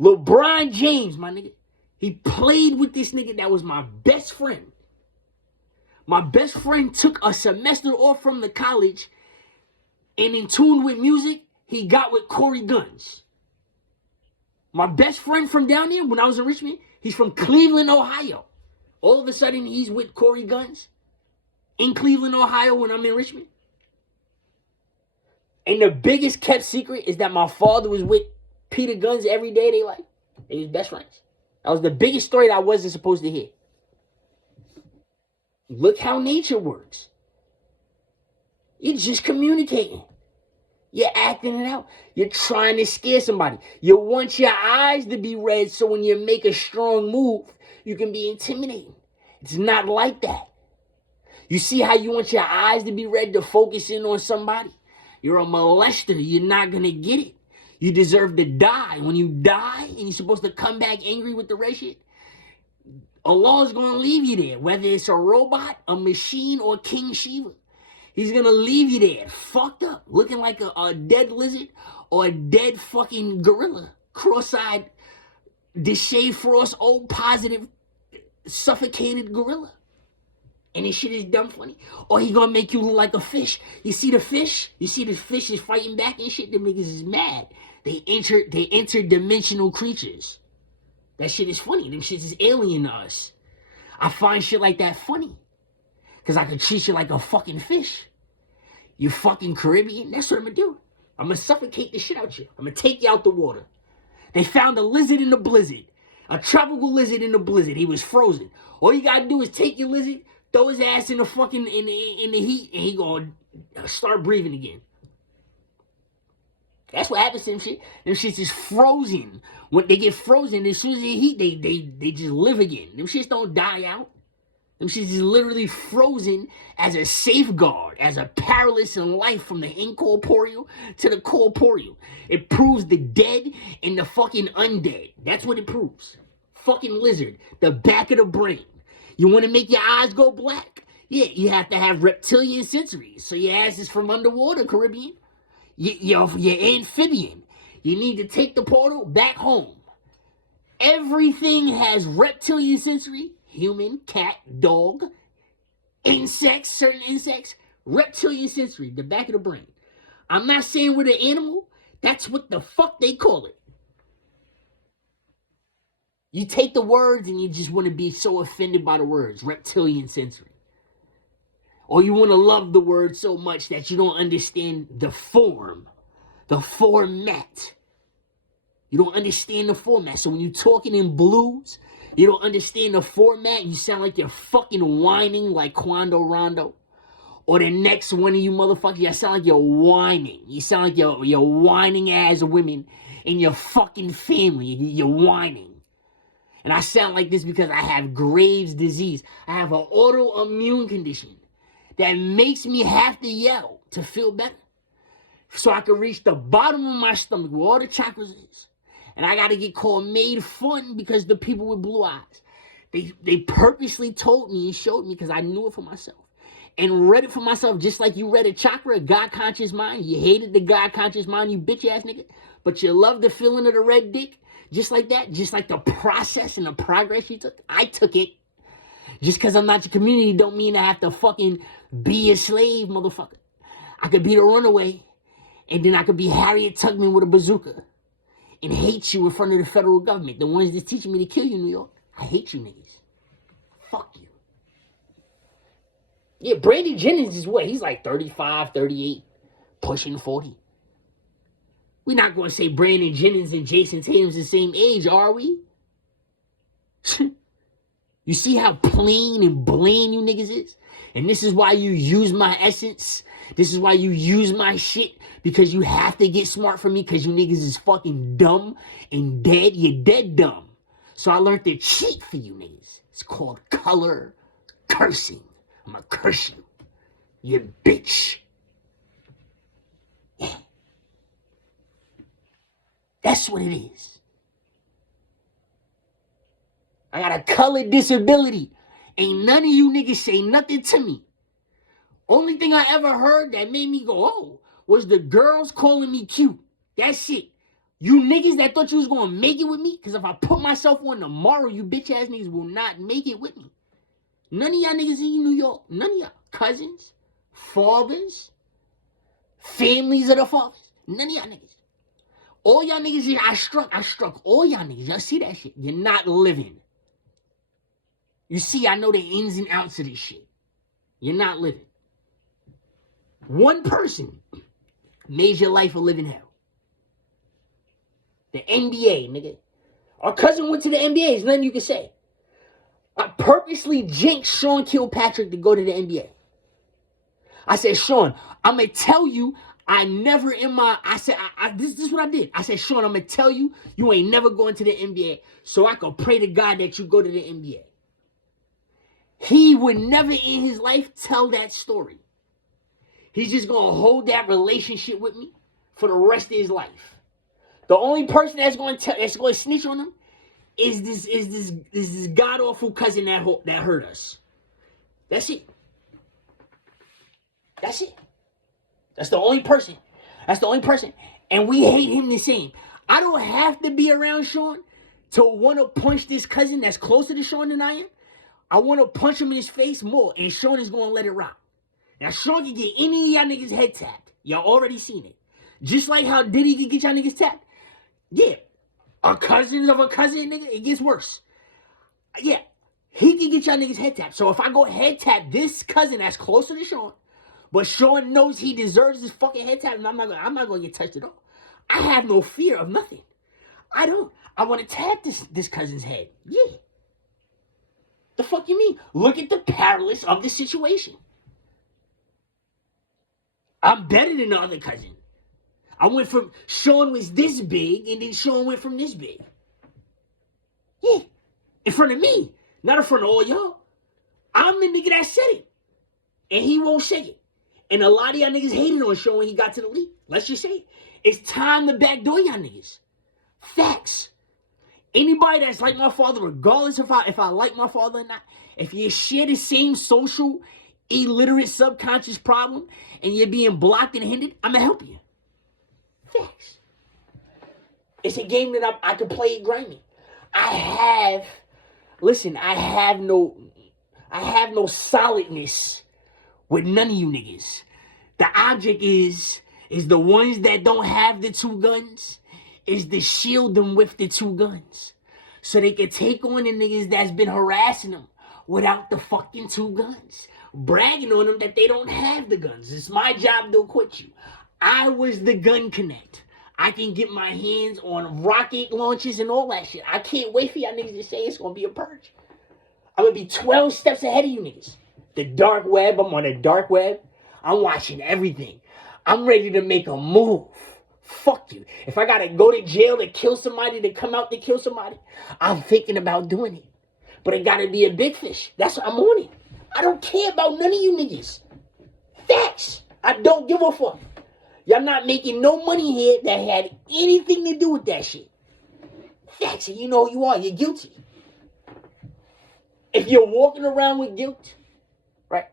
LeBron James, my nigga. He played with this nigga that was my best friend. My best friend took a semester off from the college and in tune with music, he got with Corey Guns. My best friend from down there when I was in Richmond, he's from Cleveland, Ohio. All of a sudden, he's with Corey Guns in Cleveland, Ohio when I'm in Richmond. And the biggest kept secret is that my father was with Peter Guns every day of their life. They was best friends. That was the biggest story that I wasn't supposed to hear. Look how nature works. You're just communicating. You're acting it out. You're trying to scare somebody. You want your eyes to be red so when you make a strong move, you can be intimidating. It's not like that. You see how you want your eyes to be red to focus in on somebody? You're a molester. You're not going to get it. You deserve to die. When you die and you're supposed to come back angry with the red shit, Allah's going to leave you there. Whether it's a robot, a machine, or King Shiva. He's going to leave you there, fucked up, looking like a dead lizard or a dead fucking gorilla. Cross-eyed, Deshae Frost, old positive, suffocated gorilla. And this shit is dumb funny. Or he going to make you look like a fish. You see the fish? You see the fish is fighting back and shit? Them niggas is mad. They interdimensional creatures. That shit is funny. Them shit is alien to us. I find shit like that funny. Because I can treat you like a fucking fish. You fucking Caribbean. That's what I'm going to do. I'm going to suffocate the shit out you. I'm going to take you out the water. They found a lizard in the blizzard. A tropical lizard in the blizzard. He was frozen. All you got to do is take your lizard, throw his ass in the fucking, in the heat, and he going to start breathing again. That's what happens to them shit. Them shits is frozen. When they get frozen, as soon as they heat, they just live again. Them shits don't die out. Them shits is literally frozen as a safeguard, as a paralysis in life from the incorporeal to the corporeal. It proves the dead and the fucking undead. That's what it proves. Fucking lizard, the back of the brain. You want to make your eyes go black? Yeah, you have to have reptilian sensories. So your ass is from underwater, Caribbean. You're amphibian. You need to take the portal back home. Everything has reptilian sensory. Human, cat, dog, insects, certain insects, reptilian sensory, the back of the brain. I'm not saying we're the animal. That's what the fuck they call it. You take the words and you just want to be so offended by the words, reptilian sensory. Or you want to love the word so much that you don't understand the form The format. You don't understand the format. So when you're talking in blues, you don't understand the format. You sound like you're fucking whining like Quando Rondo. Or the next one of you motherfuckers, you sound like you're whining. You sound like you're whining ass women in your fucking family. You're whining. And I sound like this because I have Graves' disease. I have an autoimmune condition that makes me have to yell to feel better. So I can reach the bottom of my stomach where all the chakras is. And I got to get called made fun because the people with blue eyes. They purposely told me and showed me because I knew it for myself. And read it for myself just like you read a chakra, a God-conscious mind. You hated the God-conscious mind, you bitch-ass nigga. But you love the feeling of the red dick. Just like that, just like the process and the progress you took. I took it. Just because I'm not your community don't mean I have to fucking be a slave, motherfucker. I could be the runaway, and then I could be Harriet Tubman with a bazooka and hate you in front of the federal government. The ones that's teaching me to kill you, New York. I hate you niggas. Fuck you. Yeah, Brandon Jennings is what? He's like 35, 38, pushing 40. We're not going to say Brandon Jennings and Jason Tatum's the same age, are we? You see how plain and bland you niggas is? And this is why you use my essence. This is why you use my shit. Because you have to get smart from me because you niggas is fucking dumb and dead. You're dead dumb. So I learned to cheat for you niggas. It's called color cursing. I'm gonna curse you. You bitch. Yeah. That's what it is. I got a color disability. Ain't none of you niggas say nothing to me. Only thing I ever heard that made me go, oh, was the girls calling me cute. That's it. You niggas that thought you was gonna make it with me, because if I put myself on tomorrow, you bitch ass niggas will not make it with me. None of y'all niggas in New York, none of y'all cousins, fathers, families of the fathers, none of y'all niggas. All y'all niggas, I struck all y'all niggas. Y'all see that shit? You're not living. You see, I know the ins and outs of this shit. You're not living. One person made your life a living hell. The NBA, nigga. Our cousin went to the NBA. There's nothing you can say. I purposely jinxed Sean Kilpatrick to go to the NBA. I said, Sean, I'm going to tell you, this is what I did. I said, Sean, I'm going to tell you, you ain't never going to the NBA, so I can pray to God that you go to the NBA. He would never in his life tell that story. He's just going to hold that relationship with me for the rest of his life. The only person that's going to snitch on him is this god-awful cousin that hurt us. That's it. That's it. That's the only person. That's the only person. And we hate him the same. I don't have to be around Sean to want to punch this cousin that's closer to Sean than I am. I want to punch him in his face more, and Sean is going to let it rock. Now, Sean can get any of y'all niggas head tapped. Y'all already seen it. Just like how Diddy can get y'all niggas tapped. Yeah. A cousin of a cousin, nigga, it gets worse. Yeah. He can get y'all niggas head tapped. So if I go head tap this cousin that's closer to Sean, but Sean knows he deserves his fucking head tap, and I'm not gonna get touched at all. I have no fear of nothing. I don't. I want to tap this cousin's head. Yeah. The fuck you mean? Look at the paralysis of the situation. I'm better than the other cousin. I went from Sean was this big, and then Sean went from this big. Yeah. In front of me. Not in front of all y'all. I'm the nigga that said it. And he won't say it. And a lot of y'all niggas hated on Sean when he got to the league. Let's just say it. It's time to backdoor y'all niggas. Facts. Anybody that's like my father, regardless if I like my father or not, if you share the same social, illiterate, subconscious problem, and you're being blocked and hindered, I'm gonna help you. Facts. It's a game that I can play it grimy. I have no solidness with none of you niggas. The object is the ones that don't have the two guns, is to shield them with the two guns. So they can take on the niggas that's been harassing them without the fucking two guns. Bragging on them that they don't have the guns. It's my job to acquit you. I was the gun connect. I can get my hands on rocket launches and all that shit. I can't wait for y'all niggas to say it's gonna be a purge. I'm gonna be 12 steps ahead of you niggas. The dark web, I'm on the dark web. I'm watching everything. I'm ready to make a move. Fuck you. If I gotta go to jail to kill somebody, to come out to kill somebody, I'm thinking about doing it. But it gotta be a big fish. That's what I'm on it. I don't care about none of you niggas. Facts. I don't give a fuck. Y'all not making no money here that had anything to do with that shit. Facts. And you know who you are. You're guilty. If you're walking around with guilt, right?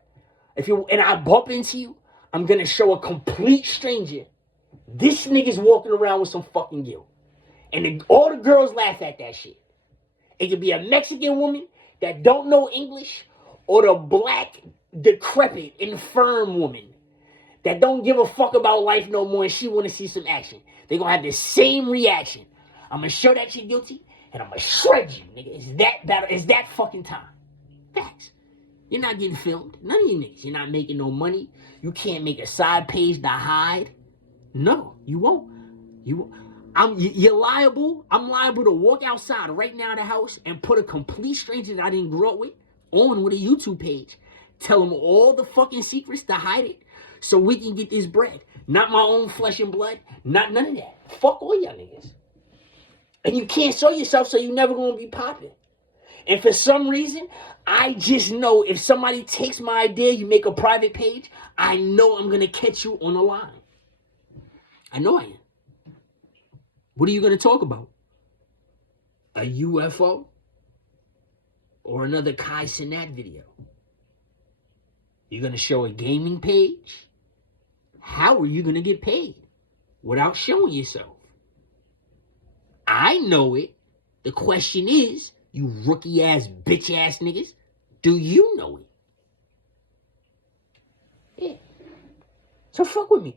And I bump into you, I'm gonna show a complete stranger. This nigga's walking around with some fucking guilt. And all the girls laugh at that shit. It could be a Mexican woman that don't know English, or the black, decrepit, infirm woman that don't give a fuck about life no more and she want to see some action. They gonna have the same reaction. I'm gonna show that you're guilty and I'm gonna shred you, nigga. It's that battle. It's that fucking time. Facts. You're not getting filmed. None of you niggas. You're not making no money. You can't make a side page to hide. No, you won't. You're liable. I'm liable to walk outside right now of the house and put a complete stranger that I didn't grow up with on with a YouTube page. Tell them all the fucking secrets to hide it so we can get this bread. Not my own flesh and blood. Not none of that. Fuck all y'all niggas. And you can't show yourself, so you're never going to be popping. And for some reason, I just know if somebody takes my idea, you make a private page, I know I'm going to catch you on the line. I know I am. What are you going to talk about? A UFO? Or another Kai Cenat video? You're going to show a gaming page? How are you going to get paid without showing yourself? I know it. The question is, you rookie-ass, bitch-ass niggas, do you know it? Yeah. So fuck with me.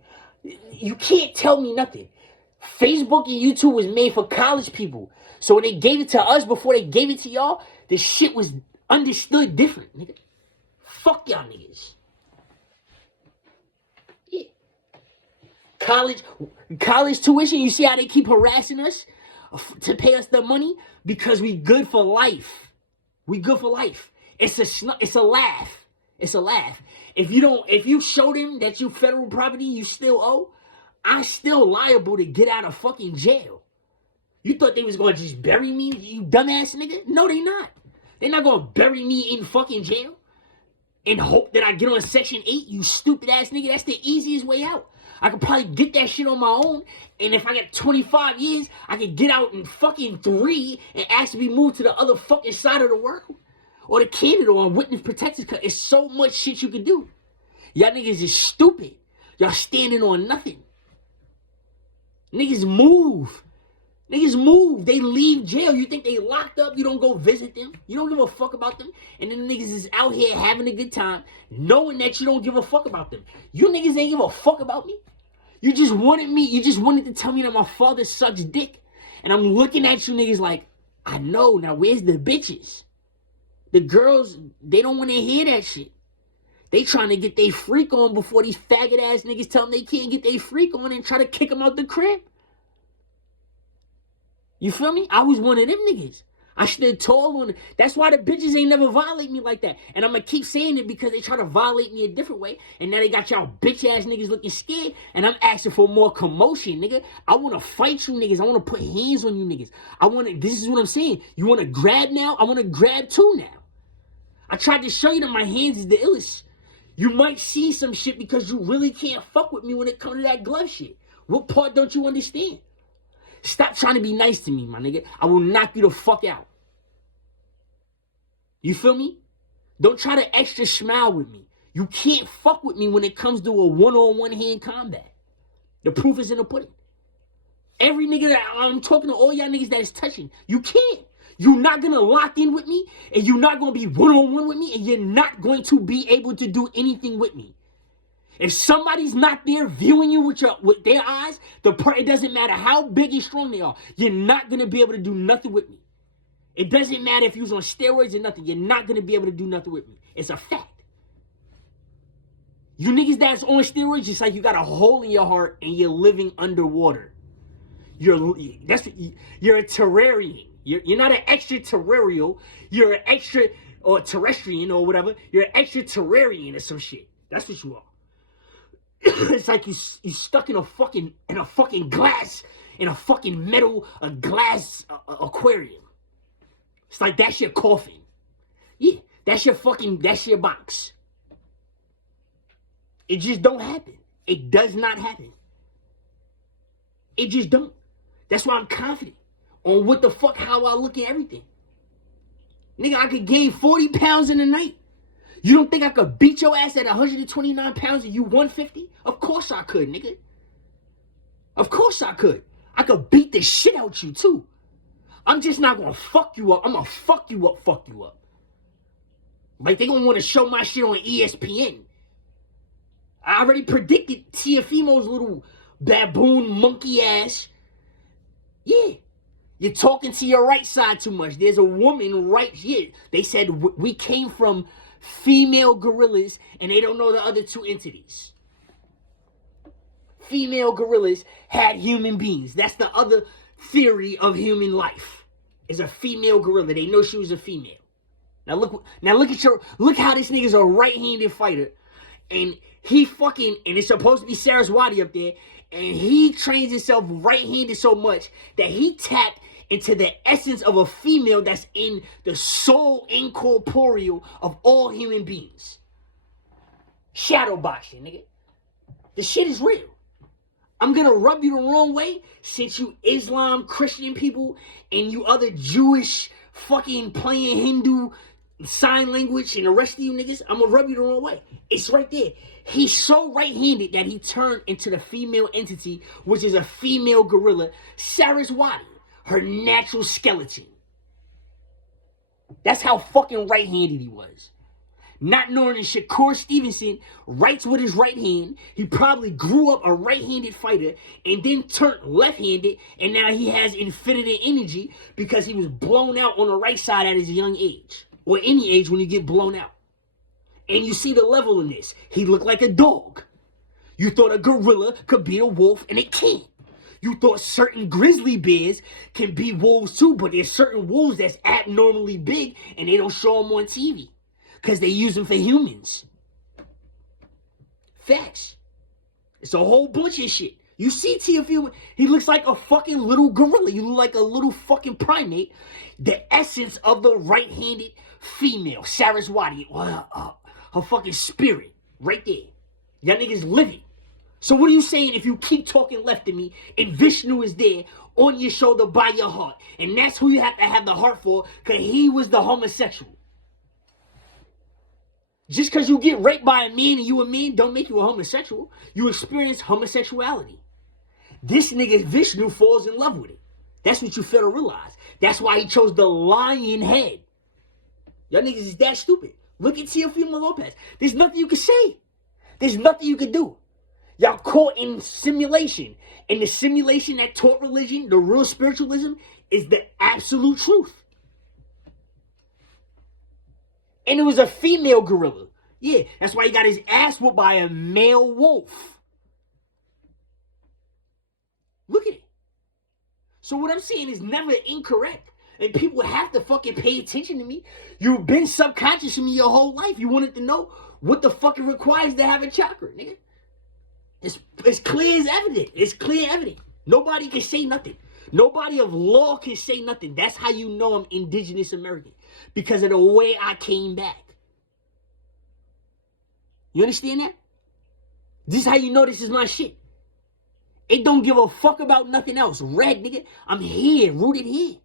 You can't tell me nothing. Facebook and YouTube was made for college people. So when they gave it to us before they gave it to y'all, the shit was understood different, nigga. Fuck y'all niggas. Yeah. College tuition, you see how they keep harassing us to pay us the money? Because we good for life. We good for life. It's a laugh. It's a laugh. If you show them that you federal property you still owe, I'm still liable to get out of fucking jail. You thought they was gonna just bury me, you dumbass nigga? No, they not. They're not gonna bury me in fucking jail and hope that I get on Section 8, you stupid ass nigga. That's the easiest way out. I could probably get that shit on my own, and if I got 25 years, I could get out in fucking 3 and ask to be moved to the other fucking side of the world. Or to Canada or witness protection, because it's so much shit you can do. Y'all niggas is stupid. Y'all standing on nothing. Niggas move. Niggas move. They leave jail. You think they locked up? You don't go visit them. You don't give a fuck about them. And then niggas is out here having a good time, knowing that you don't give a fuck about them. You niggas ain't give a fuck about me. You just wanted to tell me that my father sucks dick. And I'm looking at you niggas like, I know. Now where's the bitches? The girls, they don't want to hear that shit. They trying to get their freak on before these faggot ass niggas tell them they can't get their freak on and try to kick them out the crib. You feel me? I was one of them niggas. I stood tall on it. That's why the bitches ain't never violate me like that. And I'm going to keep saying it because they try to violate me a different way. And now they got y'all bitch ass niggas looking scared. And I'm asking for more commotion, nigga. I want to fight you niggas. I want to put hands on you niggas. This is what I'm saying. You want to grab now? I want to grab too now. I tried to show you that my hands is the illest. You might see some shit because you really can't fuck with me when it comes to that glove shit. What part don't you understand? Stop trying to be nice to me, my nigga. I will knock you the fuck out. You feel me? Don't try to extra smile with me. You can't fuck with me when it comes to a one-on-one hand combat. The proof is in the pudding. Every nigga that I'm talking to, all y'all niggas that is touching, you can't. You're not going to lock in with me, and you're not going to be one-on-one with me, and you're not going to be able to do anything with me. If somebody's not there viewing you with their eyes, it doesn't matter how big and strong they are. You're not going to be able to do nothing with me. It doesn't matter if you was on steroids or nothing. You're not going to be able to do nothing with me. It's a fact. You niggas that's on steroids, just like you got a hole in your heart and you're living underwater. You're a terrarian. You're not an extraterrestrial. You're an extra or terrestrian or whatever. You're an extraterrarian or some shit. That's what you are. It's like you stuck in a fucking glass, in a fucking metal, a glass aquarium. It's like that's your coffin. Yeah, that's your box. It just don't happen. It does not happen. It just don't. That's why I'm confident on what the fuck, how I look at everything. Nigga, I could gain 40 pounds in a night. You don't think I could beat your ass at 129 pounds and you 150? Of course I could, nigga. Of course I could. I could beat the shit out you too. I'm just not gonna fuck you up. I'm gonna fuck you up. Like they gonna wanna show my shit on ESPN. I already predicted Tiafimo's little baboon monkey ass. Yeah. You're talking to your right side too much. There's a woman right here. They said we came from female gorillas and they don't know the other two entities. Female gorillas had human beings. That's the other theory of human life. Is a female gorilla. They know she was a female. Now look how this nigga's a right-handed fighter. And he fucking, and it's supposed to be Saraswati up there, and he trains himself right-handed so much that he tapped into the essence of a female that's in the soul incorporeal of all human beings. Shadow boxing, nigga. The shit is real. I'm gonna rub you the wrong way since you Islam, Christian people, and you other Jewish fucking playing Hindu sign language and the rest of you niggas, I'm gonna rub you the wrong way. It's right there. He's so right-handed that he turned into the female entity, which is a female gorilla, Saraswati, her natural skeleton. That's how fucking right-handed he was. Not knowing that Shakur Stevenson writes with his right hand, he probably grew up a right-handed fighter and then turned left-handed, and now he has infinite energy because he was blown out on the right side at his young age. Or any age when you get blown out. And you see the level in this. He looked like a dog. You thought a gorilla could be a wolf, and it can't. You thought certain grizzly bears can be wolves too, but there's certain wolves that's abnormally big, and they don't show them on TV. Because they use them for humans. Facts. It's a whole bunch of shit. You see Teofimo, he looks like a fucking little gorilla. You look like a little fucking primate. The essence of the right-handed female, Saraswati, her fucking spirit, right there. Y'all niggas living. So what are you saying if you keep talking left of me and Vishnu is there on your shoulder by your heart? And that's who you have to have the heart for, because he was the homosexual. Just because you get raped by a man and you a man don't make you a homosexual. You experience homosexuality. This nigga Vishnu falls in love with it. That's what you fail to realize. That's why he chose the lion head. Y'all niggas is that stupid. Look at Teofimo Lopez. There's nothing you can say. There's nothing you can do. Y'all caught in simulation. And the simulation that taught religion, the real spiritualism, is the absolute truth. And it was a female gorilla. Yeah, that's why he got his ass whooped by a male wolf. Look at it. So what I'm saying is never incorrect. And people have to fucking pay attention to me. You've been subconscious to me your whole life. You wanted to know what the fuck it requires to have a chakra, nigga. It's clear as evident. It's clear evident. Nobody can say nothing. Nobody of law can say nothing. That's how you know I'm indigenous American. Because of the way I came back. You understand that? This is how you know this is my shit. It don't give a fuck about nothing else. Red, nigga. I'm here, rooted here.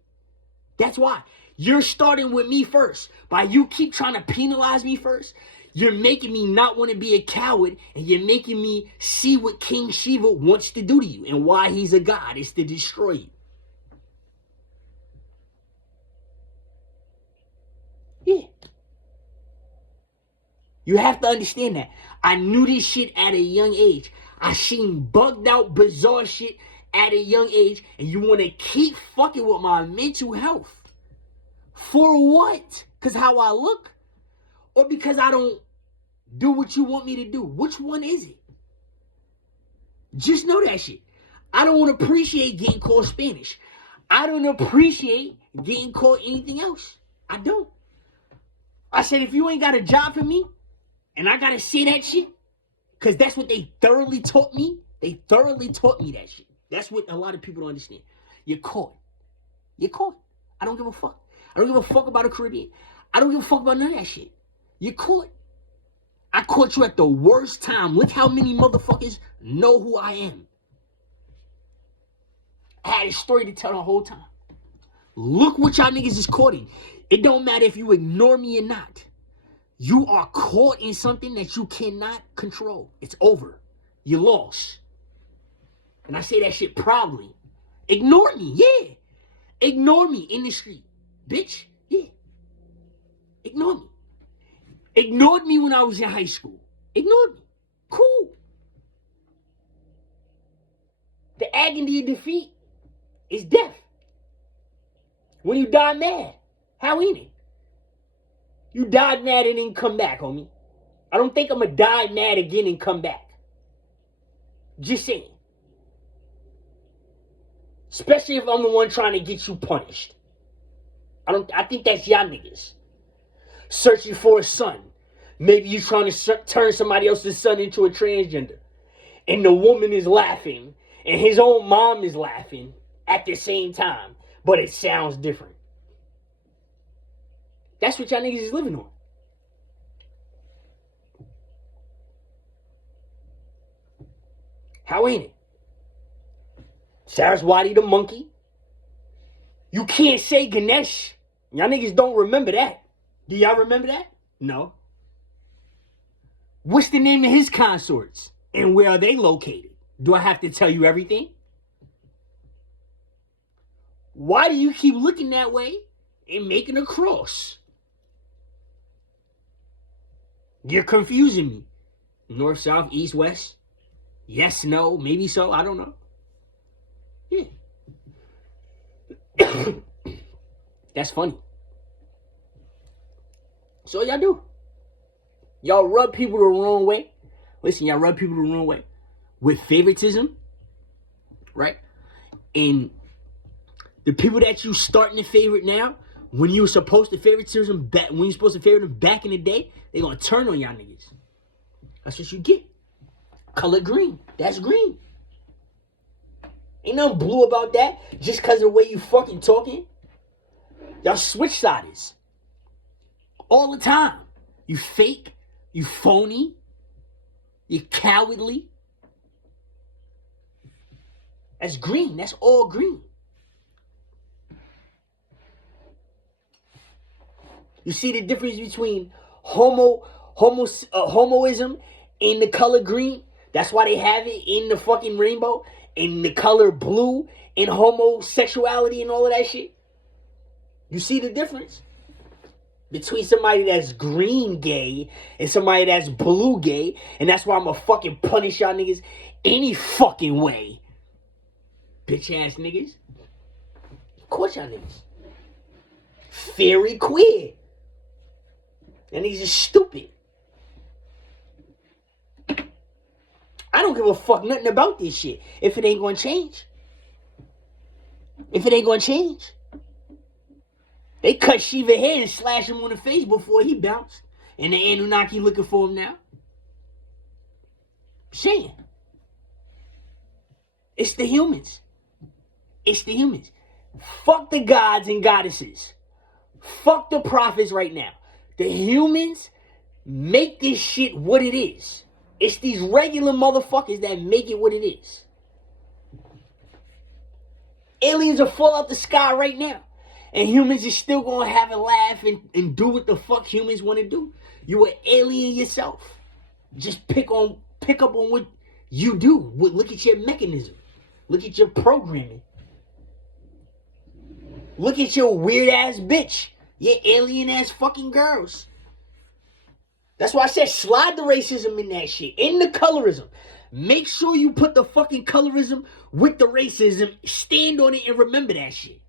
That's why. You're starting with me first. By you keep trying to penalize me first, you're making me not want to be a coward, and you're making me see what King Shiva wants to do to you and why he's a god. It's to destroy you. Yeah. You have to understand that. I knew this shit at a young age. I seen bugged out, bizarre shit at a young age, and you want to keep fucking with my mental health. For what? Because how I look? Or because I don't do what you want me to do. Which one is it? Just know that shit. I don't appreciate getting called Spanish. I don't appreciate getting called anything else. I don't. I said, if you ain't got a job for me, and I gotta say that shit, because that's what they thoroughly taught me. They thoroughly taught me that shit. That's what a lot of people don't understand. You're caught. You're caught. I don't give a fuck. I don't give a fuck about the Caribbean. I don't give a fuck about none of that shit. You're caught. I caught you at the worst time. Look how many motherfuckers know who I am. I had a story to tell the whole time. Look what y'all niggas is caught in. It don't matter if you ignore me or not. You are caught in something that you cannot control. It's over. You lost. And I say that shit proudly. Ignore me, yeah. Ignore me in the street. Bitch, yeah. Ignore me. Ignored me when I was in high school. Ignored me. Cool. The agony of defeat is death. When you die mad, how ain't it? You died mad and didn't come back, homie. I don't think I'm gonna die mad again and come back. Just saying. Especially if I'm the one trying to get you punished. I think that's y'all niggas. Searching for a son. Maybe you trying to turn somebody else's son into a transgender. And the woman is laughing. And his own mom is laughing at the same time. But it sounds different. That's what y'all niggas is living on. How ain't it? Saraswati the monkey. You can't say Ganesh. Y'all niggas don't remember that. Do y'all remember that? No. What's the name of his consorts? And where are they located? Do I have to tell you everything? Why do you keep looking that way and making a cross? You're confusing me. North, south, east, west. Yes, no, maybe so. I don't know. Yeah. That's funny. So y'all do. Y'all rub people the wrong way. Listen, y'all rub people the wrong way. With favoritism. Right? And the people that you starting to favorite now, when you were supposed to favoritism back, when you supposed to favorite them back in the day, they gonna turn on y'all niggas. That's what you get. Color green. That's green. Ain't nothing blue about that. Just because of the way you fucking talking. Y'all switch sides. All the time. You fake. You phony. You cowardly. That's green. That's all green. You see the difference between homoism in the color green? That's why they have it in the fucking rainbow. In the color blue. In homosexuality and all of that shit. You see the difference? Between somebody that's green gay and somebody that's blue gay. And that's why I'm gonna fucking punish y'all niggas any fucking way. Bitch ass niggas. Of course y'all niggas. Fairy queer. And these are stupid. I don't give a fuck nothing about this shit if it ain't gonna change. If it ain't gonna change. They cut Shiva hair and slash him on the face before he bounced. And the Anunnaki looking for him now. Saying. It's the humans. It's the humans. Fuck the gods and goddesses. Fuck the prophets right now. The humans make this shit what it is. It's these regular motherfuckers that make it what it is. Aliens will fall out the sky right now. And humans are still going to have a laugh and do what the fuck humans want to do. You an alien yourself. Just pick up on what you do. Look at your mechanism. Look at your programming. Look at your weird ass bitch. Your alien ass fucking girls. That's why I said slide the racism in that shit. In the colorism. Make sure you put the fucking colorism with the racism. Stand on it and remember that shit.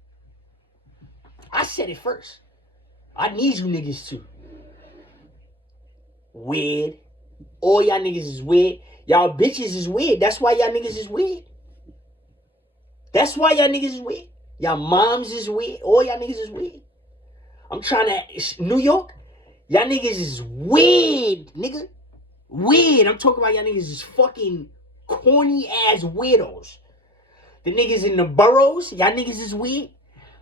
I said it first. I need you niggas to. Weird All y'all niggas is weird. Y'all bitches is weird. That's why y'all niggas is weird. That's why y'all niggas is weird. Y'all moms is weird. All y'all niggas is weird. I'm trying to... New York, y'all niggas is weird, nigga. Weird. I'm talking about y'all niggas is fucking corny-ass weirdos. The niggas in the boroughs, y'all niggas is weird.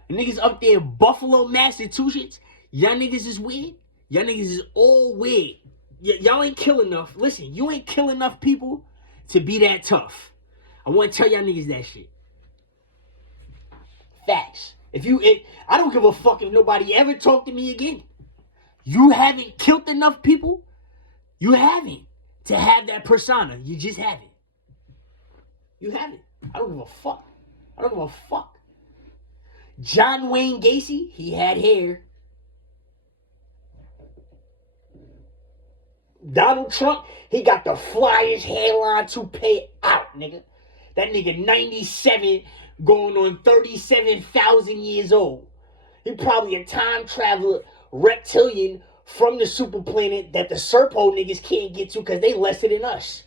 The niggas up there in Buffalo, Massachusetts, y'all niggas is weird. Y'all niggas is all weird. Y'all ain't kill enough. Listen, you ain't kill enough people to be that tough. I want to tell y'all niggas that shit. Facts. I don't give a fuck if nobody ever talk to me again. You haven't killed enough people. You haven't to have that persona. You just haven't. You haven't. I don't give a fuck. I don't give a fuck. John Wayne Gacy, he had hair. Donald Trump, he got the flyest hairline toupee out, nigga. That nigga 97 going on 37,000 years old. He probably a time traveler, reptilian from the super planet that the Serpo niggas can't get to because they lesser than us.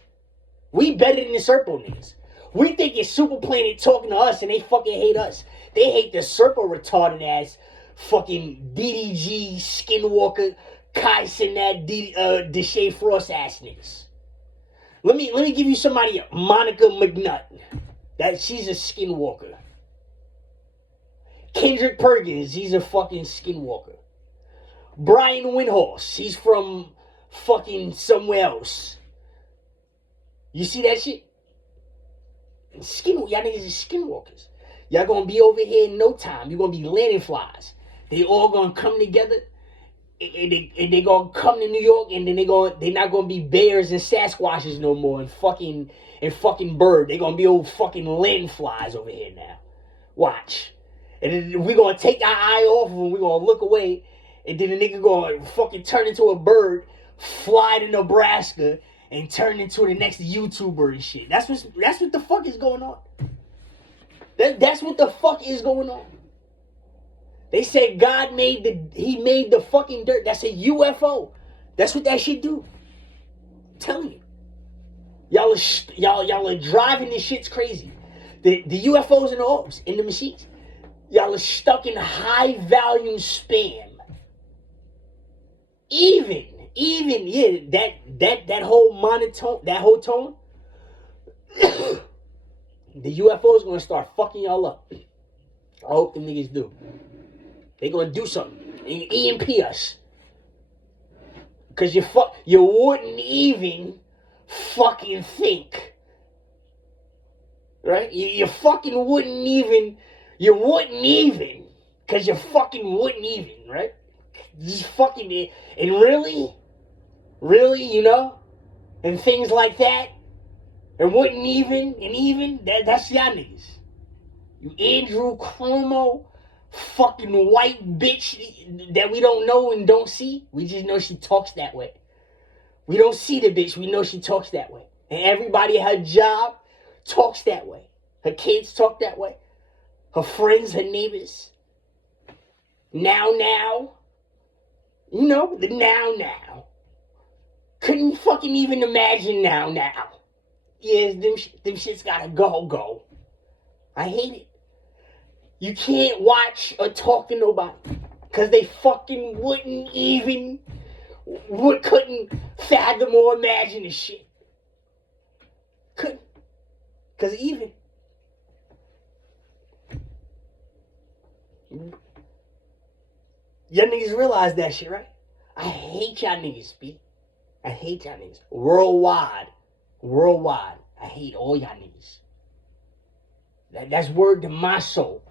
We better than the Serpo niggas. We think it's super planet talking to us and they fucking hate us. They hate the Serpo retarded ass fucking DDG, Skinwalker, Kai Cenat, Deshae Frost ass niggas. Let me give you somebody, Monica McNutt. She's a skinwalker. Kendrick Perkins, he's a fucking skinwalker. Brian Windhorse, he's from fucking somewhere else. You see that shit? Y'all niggas is skinwalkers. Y'all gonna be over here in no time. You're gonna be landing flies. They all gonna come together. And they gonna come to New York, and then they not gonna be bears and Sasquatches no more, and fucking bird. They gonna be old fucking land flies over here now. Watch, and then we gonna take our eye off of them. We gonna look away, and then the nigga gonna fucking turn into a bird, fly to Nebraska, and turn into the next YouTuber and shit. That's what the fuck is going on. That's what the fuck is going on. They said God made the fucking dirt. That's a UFO. That's what that shit do. I'm telling you. Y'all are driving this shit's crazy. The UFOs and the orbs in the machines. Y'all are stuck in high volume spam. Even that whole monotone, that whole tone. The UFO is gonna start fucking y'all up. I hope them niggas do. They gonna do something and EMP us. Cause you wouldn't even fucking think. Right? You fucking wouldn't even. You wouldn't even. Cause you fucking wouldn't even, right? Just fucking, and really, you know? And things like that. And wouldn't even, that's y'all niggas. You Andrew Cuomo, fucking white bitch that we don't know and don't see. We just know she talks that way. We don't see the bitch, we know she talks that way. And everybody at her job talks that way. Her kids talk that way. Her friends, her neighbors. Now. You know, the now. Couldn't fucking even imagine now. Yeah, them shits gotta go. I hate it. You can't watch or talk to nobody. Because they fucking couldn't fathom or imagine this shit. Couldn't. Because even. Y'all niggas realize that shit, right? I hate y'all niggas, B. I hate y'all niggas. Worldwide. I hate all y'all niggas. That's word to my soul.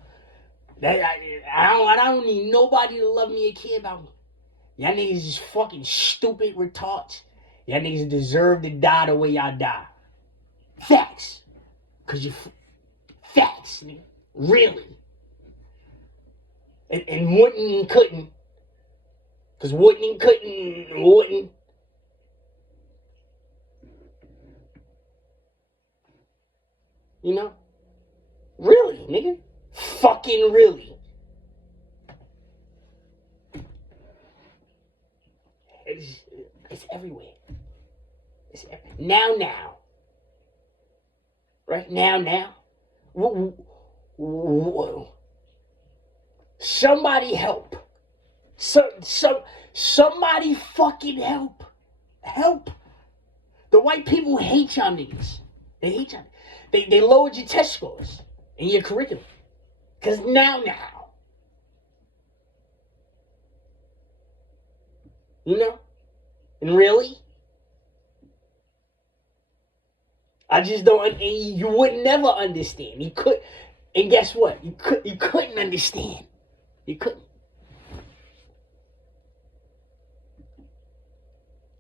I don't need nobody to love me or care about me. Y'all niggas is fucking stupid retards. Y'all niggas deserve to die the way y'all die. Facts. Cause you facts, nigga. Really. And wouldn't and couldn't. Cause wouldn't and couldn't, wouldn't. You know? Really, nigga. Fucking really. It's everywhere. Now. Right now. Somebody help. Somebody fucking help. Help. The white people hate y'all niggas. They hate y'all. They lowered your test scores in your curriculum. Because now. You know? And really? I just don't, you would never understand. You could, and guess what? You couldn't understand. You couldn't.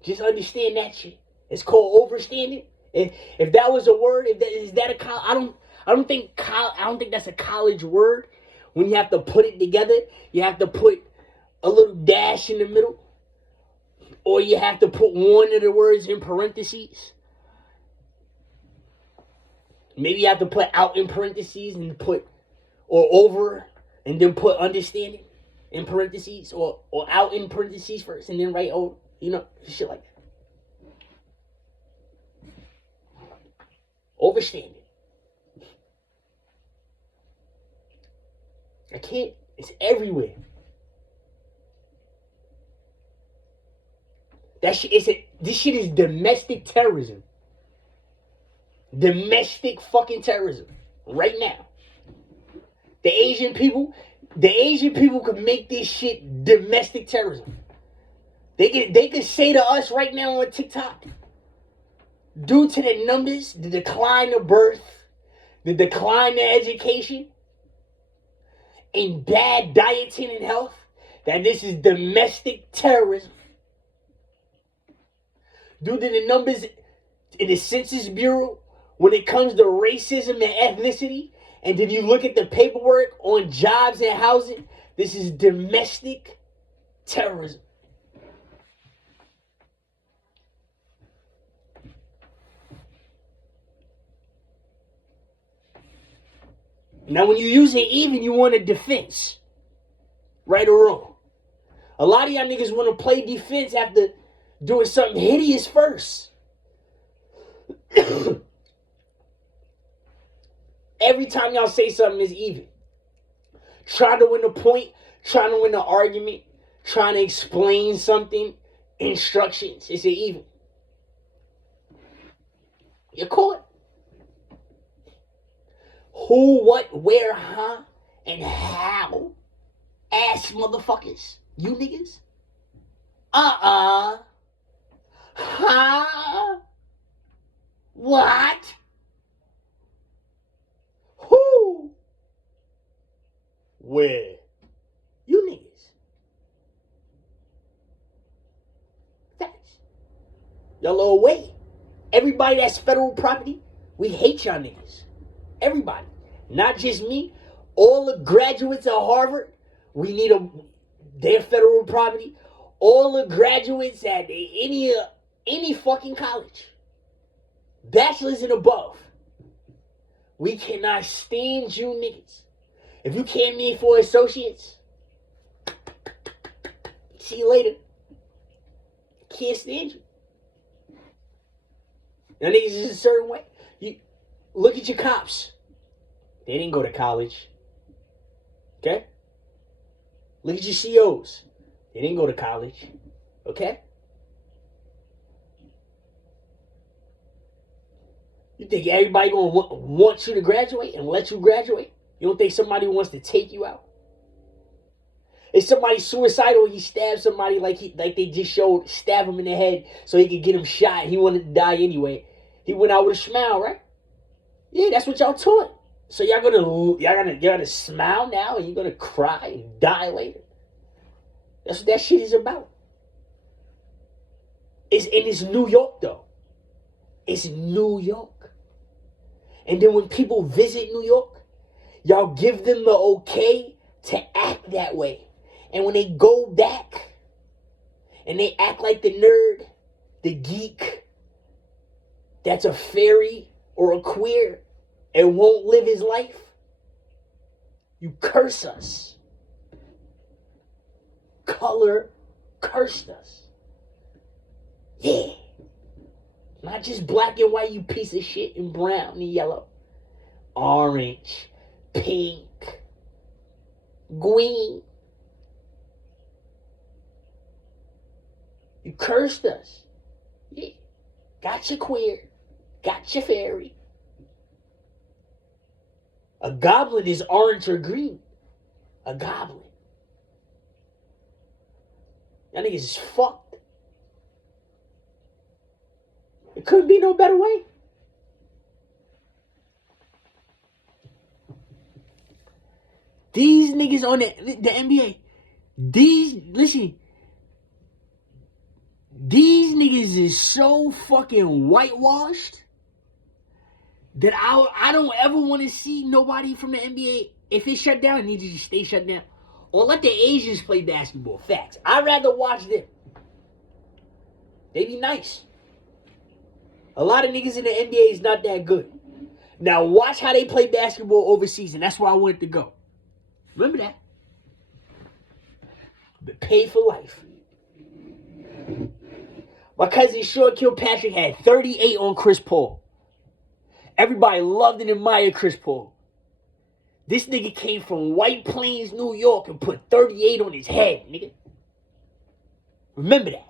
Just understand that shit. It's called overstanding. If that was a word, is that a I don't think that's a college word. When you have to put it together, you have to put a little dash in the middle, or you have to put one of the words in parentheses. Maybe you have to put out in parentheses and put, or over, and then put understanding in parentheses, or out in parentheses first, and then write over. You know, shit like that. Overstanding. I can't. It's everywhere. This shit is domestic terrorism. Domestic fucking terrorism. Right now. The Asian people could make this shit domestic terrorism. They could say to us right now on TikTok, due to the numbers, the decline of birth, the decline of education, and bad dieting and health, that this is domestic terrorism. Due to the numbers in the Census Bureau, when it comes to racism and ethnicity, and then you look at the paperwork on jobs and housing, this is domestic terrorism. Now, when you use it even, you want a defense. Right or wrong. A lot of y'all niggas want to play defense after doing something hideous first. Every time y'all say something is even. Trying to win a point, trying to win an argument, trying to explain something, instructions, it's an even. You're caught. Who, what, where, huh, and how? Ass motherfuckers. You niggas? Huh? What? Who? Where? You niggas. Facts. Y'all away. Everybody that's federal property, we hate y'all niggas. Everybody. Not just me. All the graduates of Harvard, we need their federal property. All the graduates at any fucking college. Bachelors and above. We cannot stand you niggas. If you can't meet for associates, see you later. Can't stand you. Now niggas is a certain way. You look at your cops. They didn't go to college. Okay? Look at your COs. They didn't go to college. Okay? You think everybody gonna want you to graduate and let you graduate? You don't think somebody wants to take you out? If somebody's suicidal, he stabs somebody like they just showed, stab him in the head so he could get him shot. He wanted to die anyway. He went out with a smile, right? Yeah, that's what y'all taught. So y'all gonna smile now and you're gonna cry and die later. That's what that shit is about. It's New York though. It's New York. And then when people visit New York, y'all give them the okay to act that way. And when they go back and they act like the nerd, the geek, that's a fairy or a queer and won't live his life, you curse us. Color cursed us. Yeah. Not just black and white, you piece of shit, and brown and yellow. Orange, pink, green. You cursed us. Yeah. Got you queer. Got you fairy. A goblin is orange or green. A goblin. That niggas is fucked. It couldn't be no better way. These niggas on the NBA, these niggas is so fucking whitewashed that I don't ever want to see nobody from the NBA. If it shut down, it needs to just stay shut down. Or let the Asians play basketball. Facts. I'd rather watch them. They be nice. A lot of niggas in the NBA is not that good. Now watch how they play basketball overseas, and that's where I wanted to go. Remember that. Been paid for life. My cousin Sean Kilpatrick had 38 on Chris Paul. Everybody loved and admired Chris Paul. This nigga came from White Plains, New York, and put 38 on his head, nigga. Remember that.